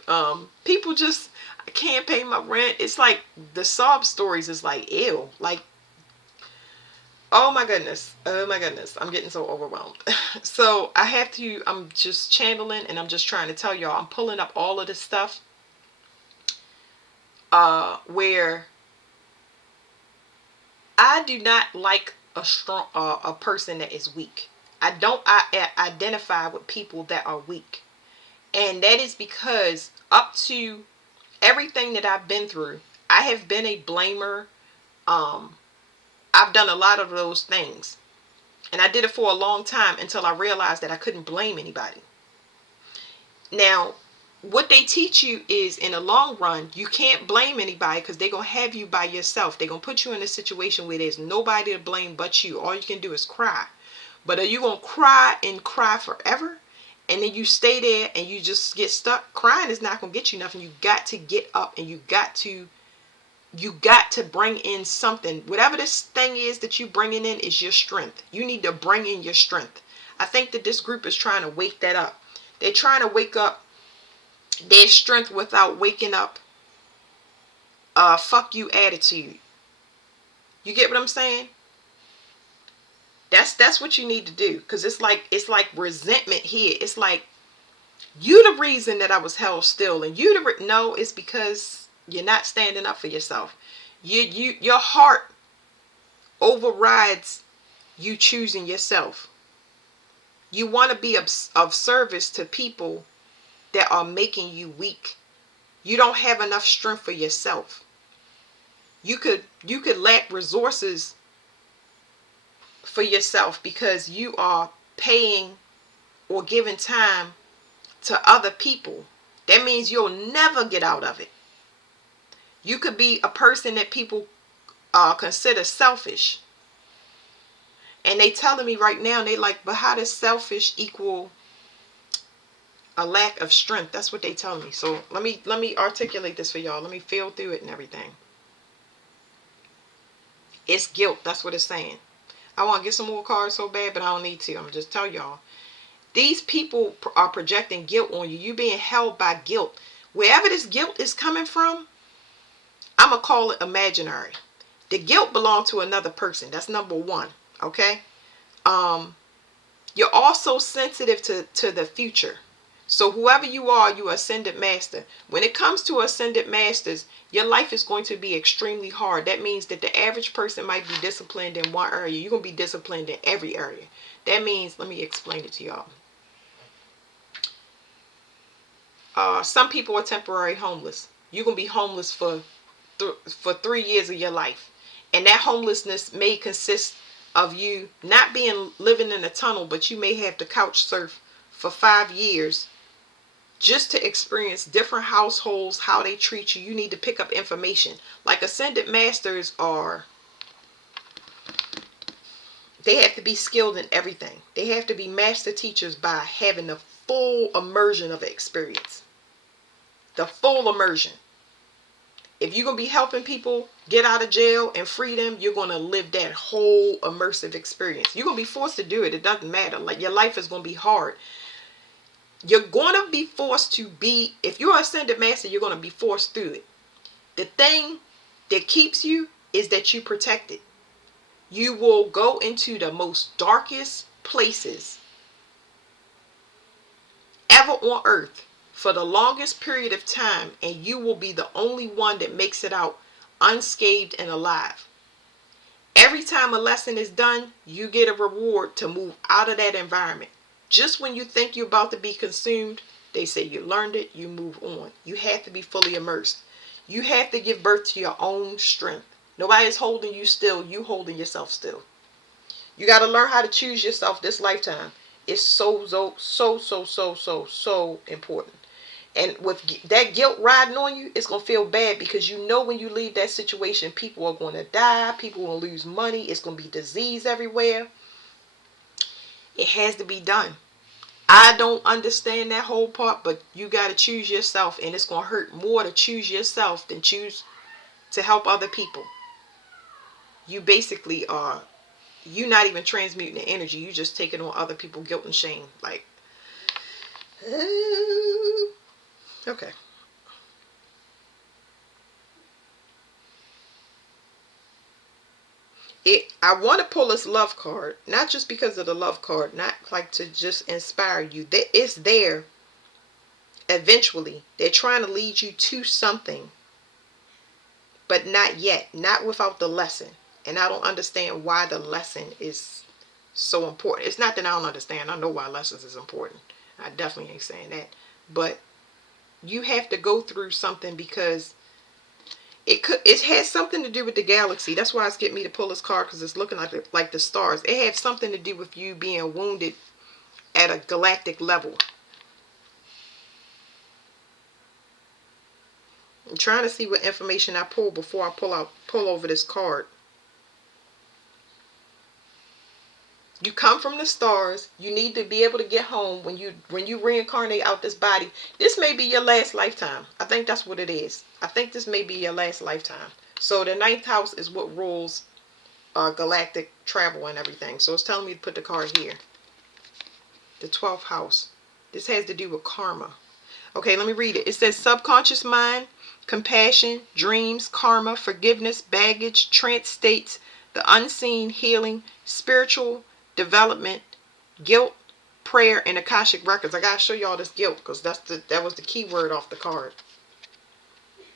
people just, I can't pay my rent. It's like the sob stories is like, ew, like, oh my goodness, I'm getting so overwhelmed. So I'm just channeling, and I'm just trying to tell y'all, I'm pulling up all of this stuff where I do not like a person that is weak. I don't identify with people that are weak. And that is because up to everything that I've been through, I have been a blamer. I've done a lot of those things. And I did it for a long time until I realized that I couldn't blame anybody. Now, what they teach you is, in the long run, you can't blame anybody because they're going to have you by yourself. They're going to put you in a situation where there's nobody to blame but you. All you can do is cry. But are you going to cry and cry forever? And then you stay there and you just get stuck? Crying is not going to get you nothing. You got to get up, and you got to bring in something. Whatever this thing is that you bringing in is your strength. You need to bring in your strength. I think that this group is trying to wake that up. They're trying to wake up their strength without waking up fuck you attitude. You get what I'm saying? That's what you need to do, because it's like resentment here. It's like, you the reason that I was held still, and no, it's because you're not standing up for yourself. Your heart overrides you choosing yourself. You want to be of service to people that are making you weak. You don't have enough strength for yourself. You could lack resources for yourself because you are paying or giving time to other people. That means you'll never get out of it. You could be a person that people consider selfish. And they telling me right now, they like, but how does selfish equal a lack of strength? That's what they tell me. So let me articulate this for y'all. Let me feel through it and everything. It's guilt. That's what it's saying. I want to get some more cards so bad, but I don't need to. I'm just tell y'all. These people are projecting guilt on you. You being held by guilt. Wherever this guilt is coming from, I'm going to call it imaginary. The guilt belongs to another person. That's number one. Okay? You're also sensitive to the future. So whoever you are ascended master. When it comes to ascended masters, your life is going to be extremely hard. That means that the average person might be disciplined in one area. You're going to be disciplined in every area. That means, let me explain it to y'all. Some people are temporary homeless. You're going to be homeless for 3 years of your life. And that homelessness may consist of you not living in a tunnel, but you may have to couch surf for 5 years just to experience different households, how they treat you. You need to pick up information. Like ascended masters they have to be skilled in everything. They have to be master teachers by having a full immersion of experience. the full immersion. If you're going to be helping people get out of jail and free them, you're going to live that whole immersive experience. You're going to be forced to do it. It doesn't matter. Like, your life is going to be hard. You're going to be forced to be, if you're an ascended master, you're going to be forced through it. The thing that keeps you is that you protect it. You will go into the most darkest places ever on earth for the longest period of time, and you will be the only one that makes it out unscathed and alive. Every time a lesson is done, you get a reward to move out of that environment. Just when you think you're about to be consumed, they say you learned it, you move on. You have to be fully immersed. You have to give birth to your own strength. Nobody is holding you still. You holding yourself still. You got to learn how to choose yourself this lifetime. It's so important. And with that guilt riding on you, it's going to feel bad, because you know when you leave that situation, people are going to die. People will lose money. It's going to be disease everywhere. It has to be done. I don't understand that whole part, but you got to choose yourself, and it's going to hurt more to choose yourself than choose to help other people. You basically are, you're not even transmuting the energy. You just taking on other people's guilt and shame. Like, okay. I want to pull this love card, not just because of the love card, not like to just inspire you. It's there eventually. They're trying to lead you to something, but not yet, not without the lesson. And I don't understand why the lesson is so important. It's not that I don't understand. I know why lessons is important. I definitely ain't saying that. But you have to go through something, because it has something to do with the galaxy. That's why it's getting me to pull this card, because it's looking like the stars. It has something to do with you being wounded at a galactic level. I'm trying to see what information I pull before I pull over this card. You come from the stars. You need to be able to get home when you reincarnate out this body. This may be your last lifetime. I think that's what it is. I think this may be your last lifetime. So the 9th house is what rules galactic travel and everything. So it's telling me to put the card here. The 12th house. This has to do with karma. Okay, let me read it. It says subconscious mind, compassion, dreams, karma, forgiveness, baggage, trance states, the unseen, healing, spiritual development, guilt, prayer, and Akashic records. I gotta show y'all this guilt, because that was the key word off the card.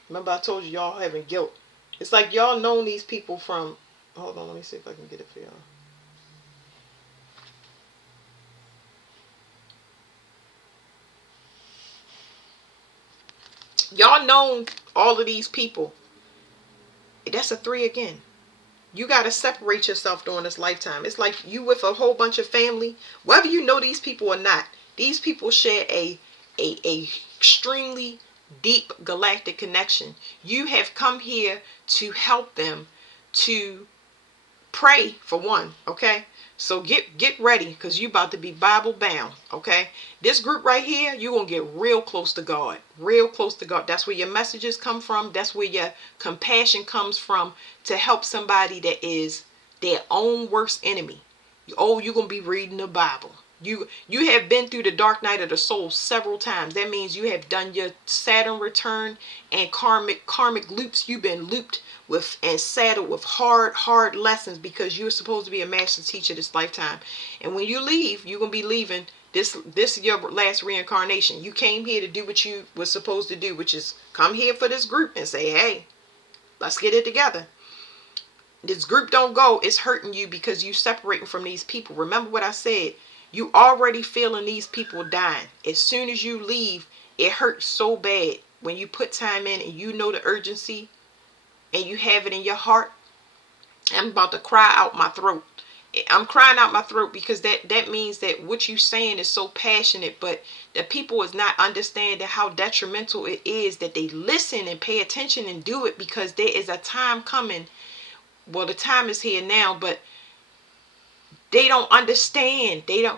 Remember I told you y'all having guilt. It's like y'all known these people from, hold on, let me see if I can get it for y'all. Y'all known all of these people. That's a 3 again. You got to separate yourself during this lifetime. It's like you with a whole bunch of family. Whether you know these people or not, these people share a extremely deep galactic connection. You have come here to help them, to pray for one, okay? So get ready, because you about to be Bible bound, okay? This group right here, you're going to get real close to God. Real close to God. That's where your messages come from. That's where your compassion comes from, to help somebody that is their own worst enemy. Oh, you're going to be reading the Bible. You have been through the dark night of the soul several times. That means you have done your Saturn return and karmic loops. You've been looped with and saddled with hard lessons, because you're supposed to be a master teacher this lifetime. And when you leave, you're gonna be leaving this is your last reincarnation. You came here to do what you were supposed to do, which is come here for this group and say, hey, let's get it together. This group don't go, it's hurting you because you separating from these people. Remember what I said. You already feeling these people dying. As soon as you leave, it hurts so bad when you put time in and you know the urgency and you have it in your heart. I'm about to cry out my throat. I'm crying out my throat, because that means that what you saying is so passionate, but the people is not understanding how detrimental it is that they listen and pay attention and do it, because there is a time coming. Well, the time is here now, but they don't understand. I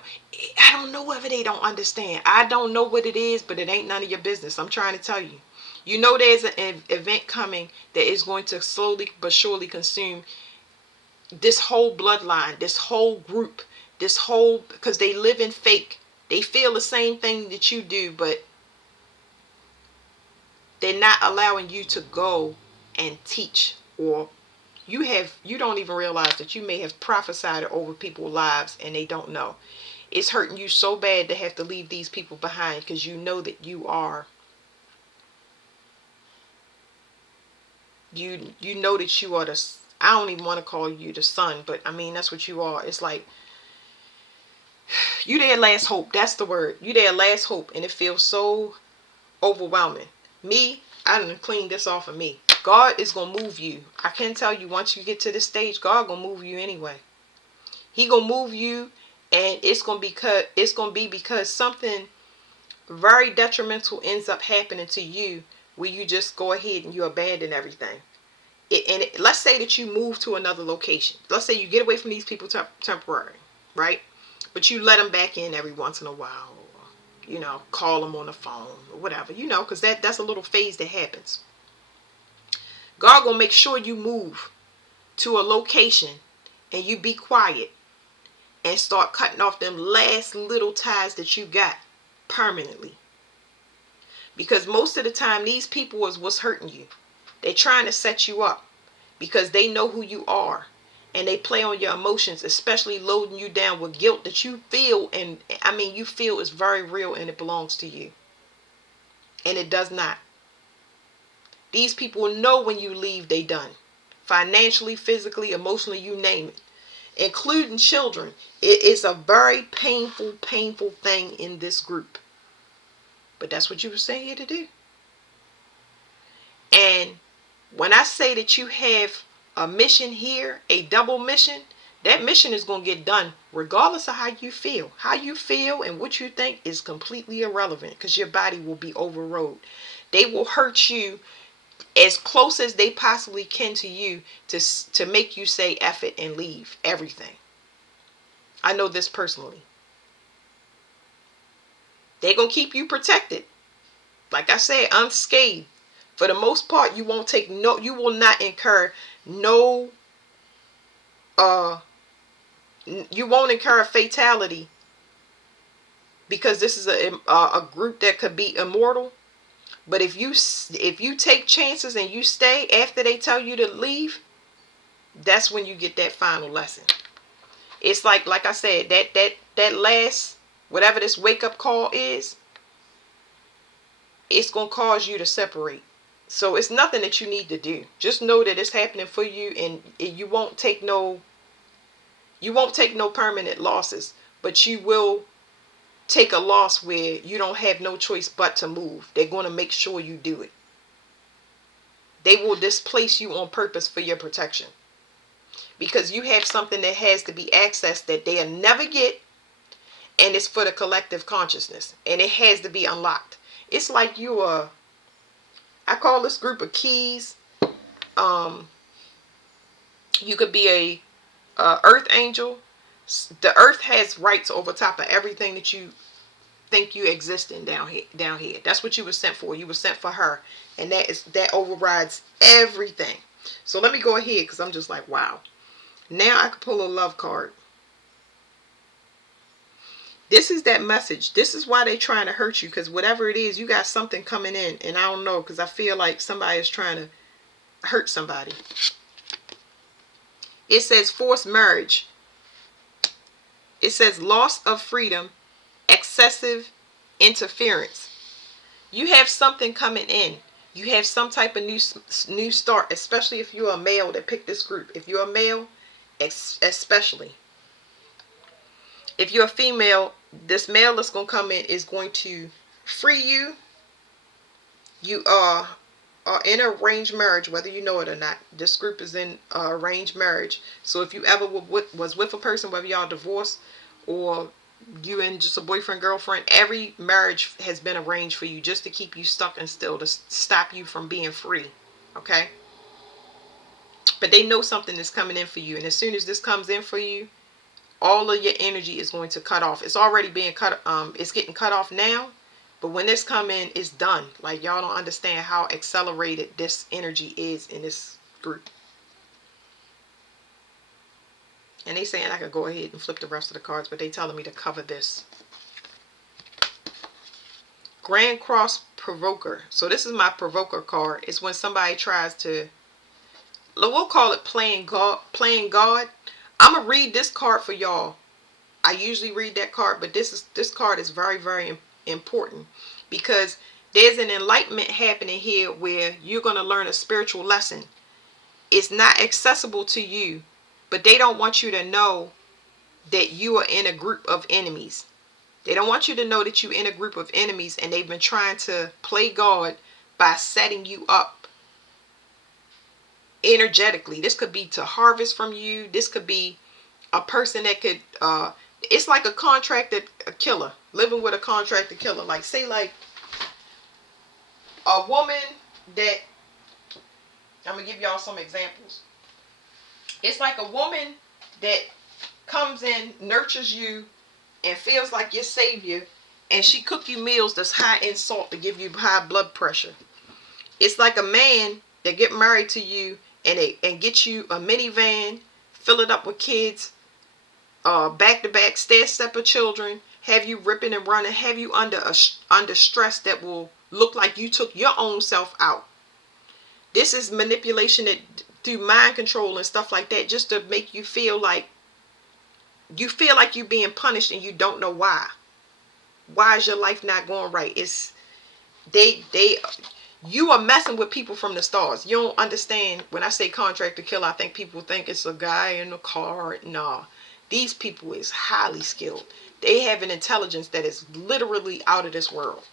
don't know whether they don't understand. I don't know what it is, but it ain't none of your business. I'm trying to tell you. You know there's an event coming that is going to slowly but surely consume this whole bloodline, this whole group, this whole, because they live in fake. They feel the same thing that you do, but they're not allowing you to go and teach, or you don't even realize that you may have prophesied over people's lives and they don't know. It's hurting you so bad to have to leave these people behind, because you know that you know that you are the, I don't even want to call you the son, but I mean that's what you are. It's like you their last hope. That's the word. You their last hope, and it feels so overwhelming. Me, I done cleaned this off of me. God is gonna move you. I can tell you, once you get to this stage, God gonna move you anyway. He gonna move you, and it's gonna be because something very detrimental ends up happening to you, where you just go ahead and you abandon everything. Let's say that you move to another location. Let's say you get away from these people temporary, right? But you let them back in every once in a while. Call them on the phone or whatever, because that's a little phase that happens. God gonna make sure you move to a location and you be quiet and start cutting off them last little ties that you got permanently. Because most of the time, these people is what's hurting you. They're trying to set you up because they know who you are. And they play on your emotions, especially loading you down with guilt that you feel. And I mean, you feel is very real and it belongs to you. And it does not. These people know when you leave, they done. Financially, physically, emotionally, you name it. Including children. It is a very painful, painful thing in this group. But that's what you were saying here to do. And when I say that you have a mission here, a double mission, that mission is going to get done regardless of how you feel. How you feel and what you think is completely irrelevant, because your body will be overrode. They will hurt you as close as they possibly can to you to make you say F it and leave everything. I know this personally. They're going to keep you protected. Like I said, unscathed. For the most part, you will not incur no, you won't incur a fatality, because this is a group that could be immortal. But if you take chances and you stay after they tell you to leave, that's when you get that final lesson. It's like I said, that last, whatever this wake up call is, it's going to cause you to separate. So it's nothing that you need to do. Just know that it's happening for you, and you won't take no permanent losses, but you will take a loss where you don't have no choice but to move. They're going to make sure you do it. They will displace you on purpose for your protection, because you have something that has to be accessed that they'll never get, and it's for the collective consciousness, and it has to be unlocked. It's like I call this group of keys. You could be a earth angel. The earth has rights over top of everything that you think you exist in down here. That's what you were sent for. You were sent for her, and that overrides everything. So let me go ahead, because I'm just like, wow. Now I can pull a love card. This is that message. This is why they're trying to hurt you, because whatever it is, you got something coming in, and I don't know, because I feel like somebody is trying to hurt somebody. It says forced marriage. It says loss of freedom, excessive interference. You have something coming in. You have some type of new start, especially if you're a male that picked this group. If you're a male, especially. If you're a female, this male that's going to come in is going to free you. You are in a arranged marriage, whether you know it or not. This group is in arranged marriage. So if you ever was with a person, whether y'all divorced or you and just a boyfriend, girlfriend, every marriage has been arranged for you just to keep you stuck and still, to stop you from being free. Okay? But they know something is coming in for you. And as soon as this comes in for you, all of your energy is going to cut off. It's already being cut. It's getting cut off now, But when this come in, it's done. Like, y'all don't understand how accelerated this energy is in this group. And they saying I could go ahead and flip the rest of the cards, but they telling me to cover this. Grand Cross Provoker. So this is my provoker card. It's when somebody tries to, we'll call it playing God. Playing God. I'm gonna read this card for y'all. I usually read that card, but this card is very, very important, because there's an enlightenment happening here where you're going to learn a spiritual lesson. It's not accessible to you, but they don't want you to know that you are in a group of enemies. They don't want you to know that you're in a group of enemies, and they've been trying to play God by setting you up energetically. This could be to harvest from you. This could be a person that could it's like a contracted killer, living with a contracted killer. Like, say, like a woman that, I'm gonna give y'all some examples. It's like a woman that comes in, nurtures you, and feels like your savior, and she cook you meals that's high in salt to give you high blood pressure. It's like a man that get married to you and get you a minivan, fill it up with kids, back-to-back step of children, have you ripping and running, have you under stress that will look like you took your own self out. This is manipulation that through mind control and stuff like that, just to make you feel like you're being punished and you don't know why. Why is your life not going right? It's they you are messing with people from the stars. You don't understand. When I say contractor killer, I think people think it's a guy in a car. Nah. These people is highly skilled. They have an intelligence that is literally out of this world.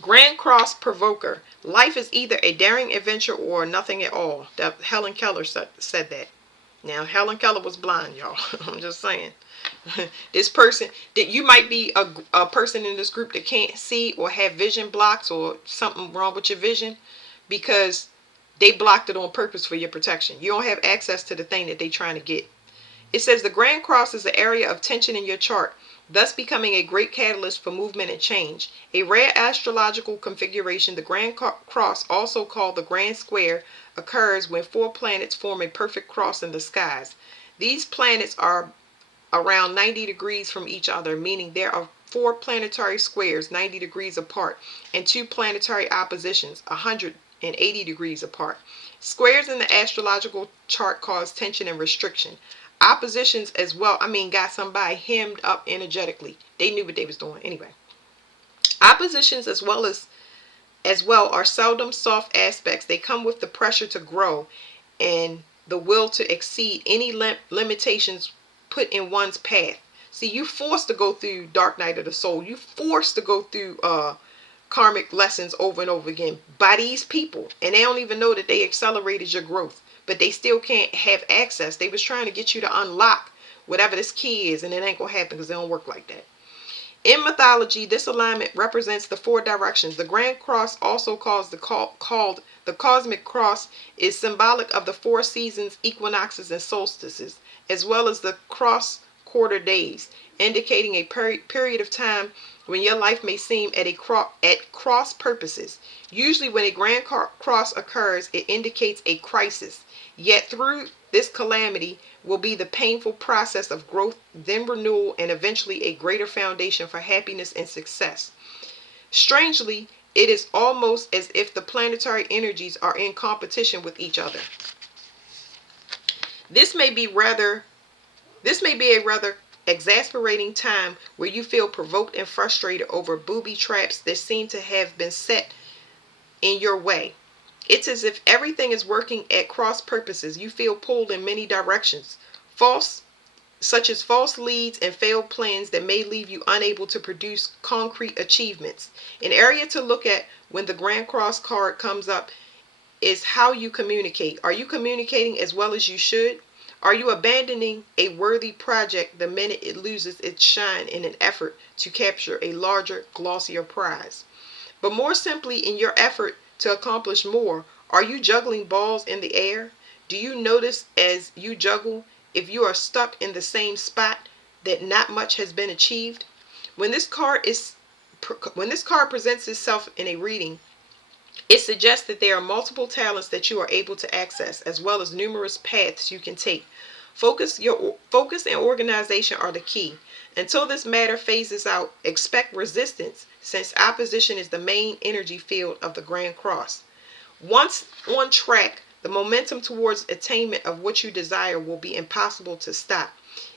Grand Cross Provoker. Life is either a daring adventure or nothing at all. That Helen Keller said that. Now, Helen Keller was blind, y'all. I'm just saying. This person, that you might be a person in this group that can't see or have vision blocks or something wrong with your vision, because they blocked it on purpose for your protection. You don't have access to the thing that they're trying to get. It says the Grand Cross is an area of tension in your chart, thus becoming a great catalyst for movement and change. A rare astrological configuration, the Grand Cross, also called the Grand Square, occurs when 4 planets form a perfect cross in the skies. These planets are around 90 degrees from each other, meaning there are 4 planetary squares 90 degrees apart and 2 planetary oppositions 180 degrees apart. Squares in the astrological chart cause tension and restriction. Oppositions as well, got somebody hemmed up energetically. They knew what they was doing anyway. Oppositions as well are seldom soft aspects. They come with the pressure to grow and the will to exceed any limitations put in one's path. See, you forced to go through Dark Night of the Soul. You forced to go through karmic lessons over and over again by these people, and they don't even know that they accelerated your growth, but they still can't have access. They was trying to get you to unlock whatever this key is, and it ain't gonna happen because they don't work like that. In mythology, this alignment represents the 4 directions. The Grand Cross, also called the Cosmic Cross, is symbolic of the 4 seasons, equinoxes, and solstices, as well as the cross quarter days, indicating a period of time when your life may seem at cross purposes. Usually when a Grand Cross occurs, it indicates a crisis. Yet through this calamity will be the painful process of growth, then renewal, and eventually a greater foundation for happiness and success. Strangely, it is almost as if the planetary energies are in competition with each other. This may be a rather exasperating time where you feel provoked and frustrated over booby traps that seem to have been set in your way. It's as if everything is working at cross purposes. You feel pulled in many directions, such as false leads and failed plans that may leave you unable to produce concrete achievements. An area to look at when the Grand Cross card comes up is how you communicate. Are you communicating as well as you should? Are you abandoning a worthy project the minute it loses its shine in an effort to capture a larger, glossier prize? But more simply, in your effort to accomplish more, are you juggling balls in the air? Do you notice as you juggle if you are stuck in the same spot that not much has been achieved. When this card is when this card presents itself in a reading, it suggests that there are multiple talents that you are able to access, as well as numerous paths you can take. Your focus and organization are the key. Until this matter phases out, expect resistance, since opposition is the main energy field of the Grand Cross. Once on track, the momentum towards attainment of what you desire will be impossible to stop.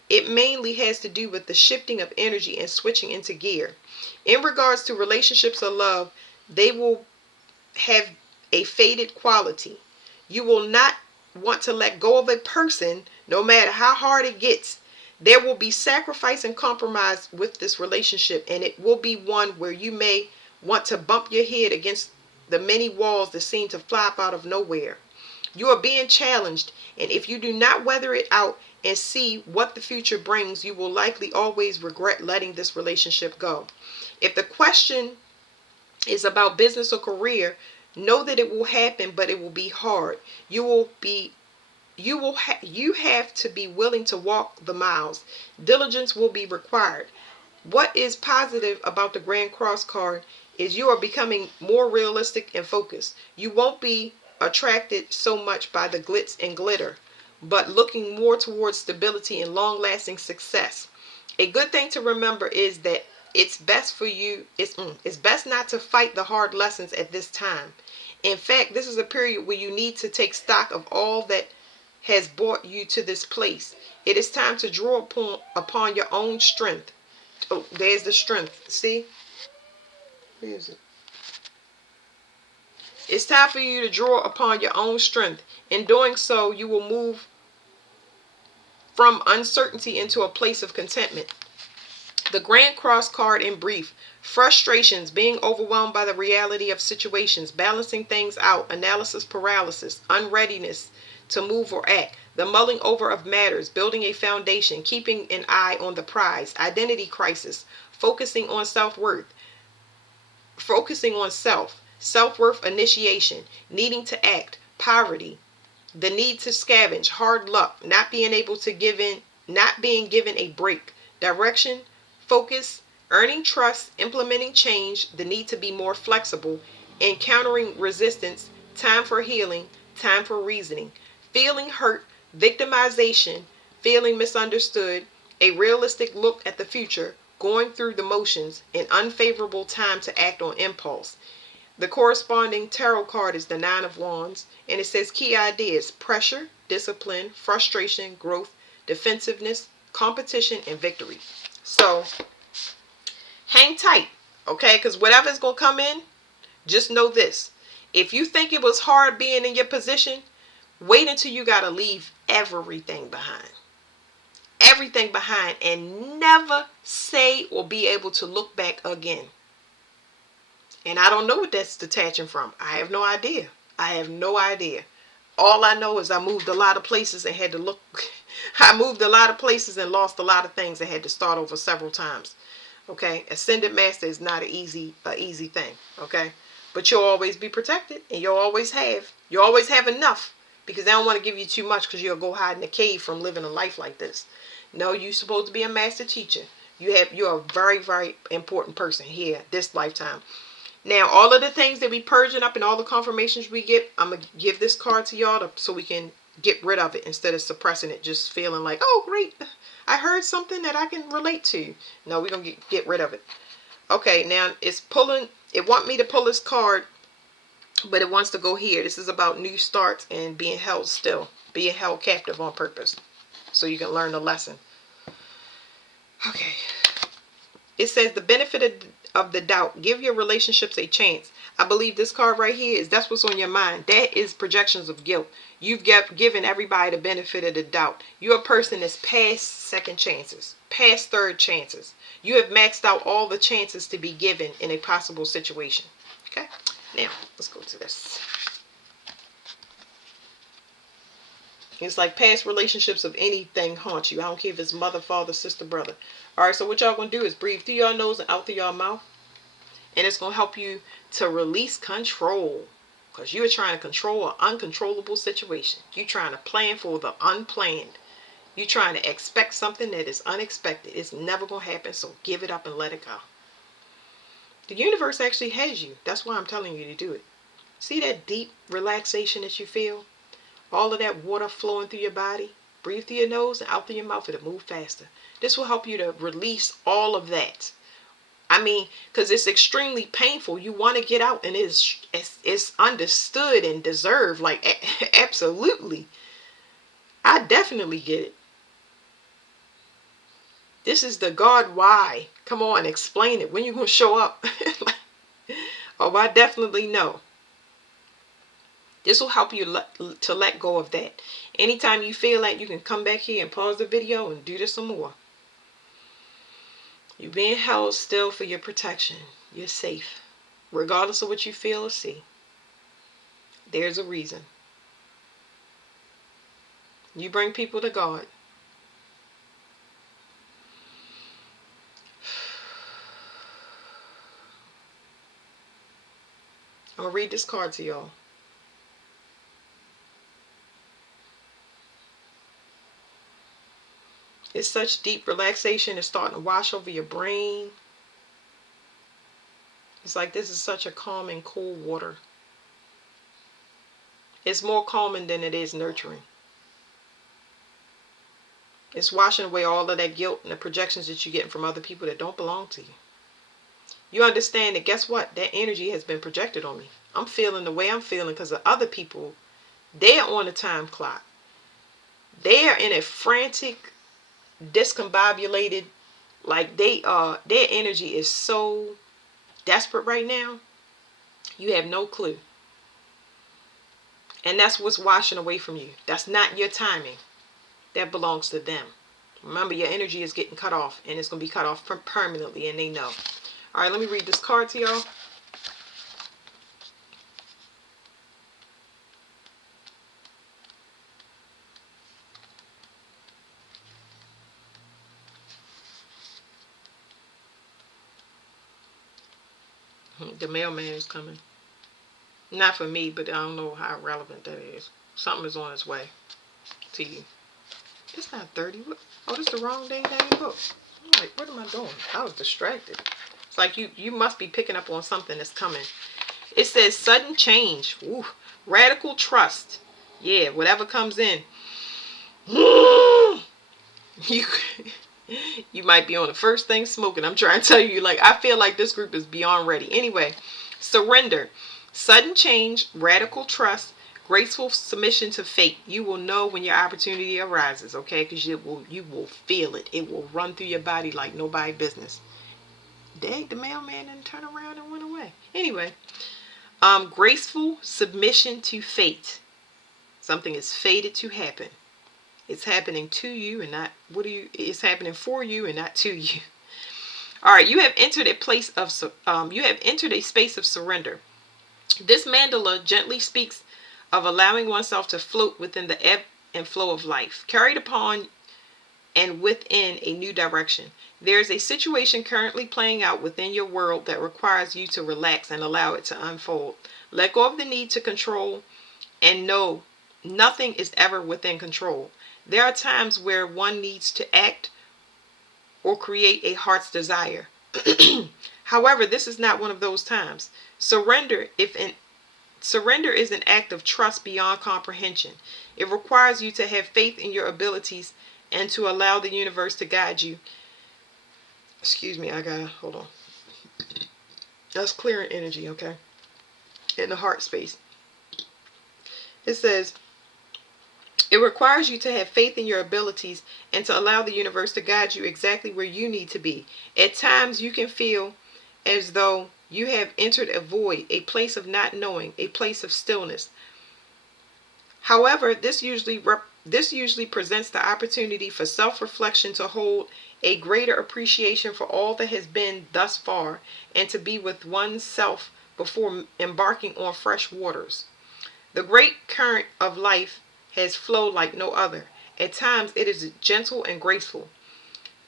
It mainly has to do with the shifting of energy and switching into gear. In regards to relationships or love, they will have a faded quality. You will not want to let go of a person no matter how hard it gets. There will be sacrifice and compromise with this relationship, and it will be one where you may want to bump your head against the many walls that seem to flop out of nowhere. You are being challenged, and if you do not weather it out and see what the future brings, you will likely always regret letting this relationship go. If the question is about business or career, know that it will happen, but it will be hard. You have to be willing to walk the miles. Diligence will be required. What is positive about the Grand Cross card is you are becoming more realistic and focused. You won't be attracted so much by the glitz and glitter, but looking more towards stability and long-lasting success. A good thing to remember is that it's best for you, it's best not to fight the hard lessons at this time. In fact, this is a period where you need to take stock of all that has brought you to this place. It is time to draw upon your own strength. Oh, there's the strength. See? Where is it? It's time for you to draw upon your own strength. In doing so, you will move from uncertainty into a place of contentment. The Grand Cross card in brief: frustrations, being overwhelmed by the reality of situations, balancing things out, analysis paralysis, unreadiness to move or act, the mulling over of matters, building a foundation, keeping an eye on the prize, identity crisis, focusing on self-worth initiation, needing to act, poverty, the need to scavenge, hard luck, not being given a break, direction, focus, earning trust, implementing change, the need to be more flexible, encountering resistance, time for healing, time for reasoning, feeling hurt, victimization, feeling misunderstood, a realistic look at the future, going through the motions, an unfavorable time to act on impulse. The corresponding tarot card is the Nine of Wands, and it says key ideas: pressure, discipline, frustration, growth, defensiveness, competition, and victory. So hang tight, okay? Because whatever's going to come in, just know this. If you think it was hard being in your position, wait until you got to leave everything behind. Everything behind, and never say or be able to look back again. And I don't know what that's detaching from. I have no idea. I have no idea. All I know is I moved a lot of places and had to look. I moved a lot of places and lost a lot of things and had to start over several times. Okay, ascended master is not an easy thing. Okay, but you'll always be protected, and you'll always have enough, because they don't want to give you too much, because you'll go hide in a cave from living a life like this. No, you're supposed to be a master teacher. You're a very, very important person here this lifetime. Now, all of the things that we purging up and all the confirmations we get, I'm going to give this card to y'all so we can get rid of it instead of suppressing it, just feeling like, oh, great, I heard something that I can relate to. No, we're going to get rid of it. Okay, now it's pulling, it want me to pull this card, but it wants to go here. This is about new starts and being held still, being held captive on purpose, so you can learn the lesson. Okay. It says the benefit of the doubt. Give your relationships a chance. I believe this card right here that's what's on your mind. That is projections of guilt. You've given everybody the benefit of the doubt. You're a person that's past second chances, past third chances. You have maxed out all the chances to be given in a possible situation. Okay, now let's go to this. It's like past relationships of anything haunt you. I don't care if it's mother, father, sister, brother. All right, so what y'all going to do is breathe through your nose and out through your mouth. And it's going to help you to release control. Because you're trying to control an uncontrollable situation. You're trying to plan for the unplanned. You trying to expect something that is unexpected. It's never going to happen, so give it up and let it go. The universe actually has you. That's why I'm telling you to do it. See that deep relaxation that you feel? All of that water flowing through your body. Breathe through your nose and out through your mouth. It'll move faster. This will help you to release all of that. I mean, because it's extremely painful. You want to get out, and it's understood and deserved. Like, absolutely. I definitely get it. This is the God why. Come on, explain it. When you going to show up? Oh, I definitely know. This will help you to let go of that. Anytime you feel like, you can come back here and pause the video and do this some more. You're being held still for your protection. You're safe. Regardless of what you feel or see. There's a reason. You bring people to God. I'm going to read this card to y'all. It's such deep relaxation. It's starting to wash over your brain. It's like this is such a calming, cool water. It's more calming than it is nurturing. It's washing away all of that guilt and the projections that you're getting from other people that don't belong to you. You understand that, guess what? That energy has been projected on me. I'm feeling the way I'm feeling because of other people. They're on a time clock. They're in a frantic, discombobulated, like their energy is so desperate right now. You have no clue. And that's what's washing away from you. That's not your timing. That belongs to them. Remember, your energy is getting cut off, and it's going to be cut off permanently, and they know. All right, let me read this card to y'all. The mailman is coming. Not for me, but I don't know how relevant that is. Something is on its way to you. It's not 30. Oh, this is the wrong dang book. I'm like, what am I doing? I was distracted. It's like you must be picking up on something that's coming. It says sudden change. Ooh, radical trust. Yeah, whatever comes in. You you might be on the first thing smoking. I'm trying to tell you, like, I feel like this group is beyond ready. Anyway, surrender. Sudden change, radical trust, graceful submission to fate. You will know when your opportunity arises, okay? Because you will feel it. It will run through your body like nobody's business. Dang, the mailman didn't turn around and went away. Anyway, graceful submission to fate. Something is fated to happen. It's happening to you and not it's happening for you and not to you. All right, you have entered a place of you have entered a space of surrender. This mandala gently speaks of allowing oneself to float within the ebb and flow of life, carried upon and within a new direction. There is a situation currently playing out within your world that requires you to relax and allow it to unfold. Let go of the need to control and know nothing is ever within control. There are times where one needs to act or create a heart's desire. However, this is not one of those times. Surrender is an act of trust beyond comprehension. It requires you to have faith in your abilities and to allow the universe to guide you. Excuse me, hold on. That's clearing energy, okay? In the heart space. It says, it requires you to have faith in your abilities and to allow the universe to guide you exactly where you need to be. At times, you can feel as though you have entered a void, a place of not knowing, a place of stillness. However, this usually presents the opportunity for self-reflection, to hold a greater appreciation for all that has been thus far, and to be with oneself before embarking on fresh waters. The great current of life has flowed like no other. At times it is gentle and graceful.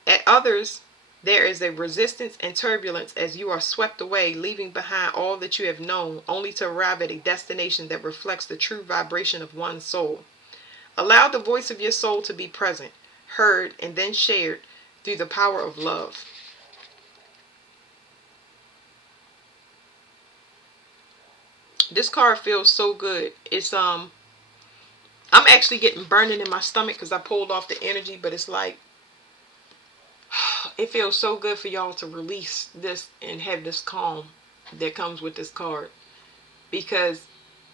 At others there is a resistance and turbulence as you are swept away, leaving behind all that you have known, only to arrive at a destination that reflects the true vibration of one's soul. Allow the voice of your soul to be present. heard, and then shared through the power of love. This card feels so good. I'm actually getting burning in my stomach because I pulled off the energy, but it's like it feels so good for y'all to release this and have this calm that comes with this card, because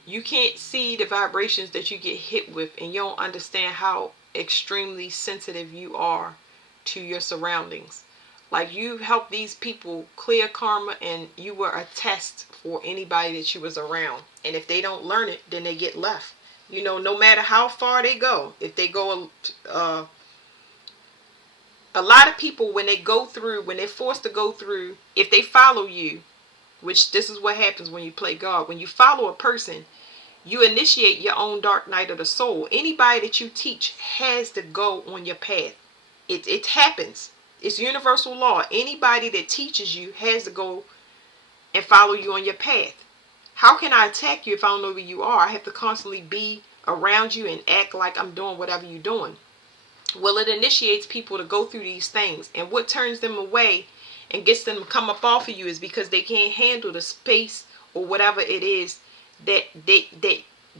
you can't see the vibrations that you get hit with, and you don't understand how extremely sensitive you are to your surroundings. Like, you helped these people clear karma, and you were a test for anybody that you was around. And if they don't learn it, then they get left. You know, no matter how far they go, if they go, a lot of people, when they're forced to go through, if they follow you, which this is what happens when you play God. When you follow a person, you initiate your own dark night of the soul. Anybody that you teach has to go on your path. It happens. It's universal law. Anybody that teaches you has to go and follow you on your path. How can I attack you if I don't know who you are? I have to constantly be around you and act like I'm doing whatever you're doing. Well, it initiates people to go through these things. And what turns them away and gets them to come up off of you is because they can't handle the space or whatever it is that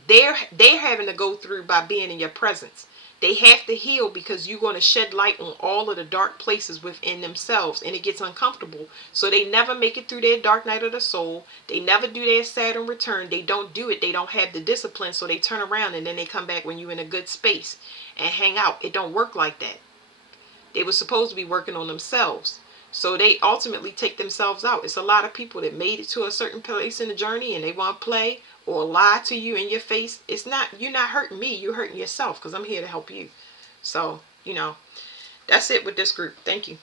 they're having to go through by being in your presence. They have to heal because you're going to shed light on all of the dark places within themselves, and it gets uncomfortable. So they never make it through their dark night of the soul. They never do their Saturn return. They don't do it. They don't have the discipline, so they turn around and then they come back when you're in a good space and hang out. It don't work like that. They were supposed to be working on themselves. So they ultimately take themselves out. It's a lot of people that made it to a certain place in the journey and they want to play or lie to you in your face. It's not, you're not hurting me, you're hurting yourself, because I'm here to help you. So, that's it with this group. Thank you.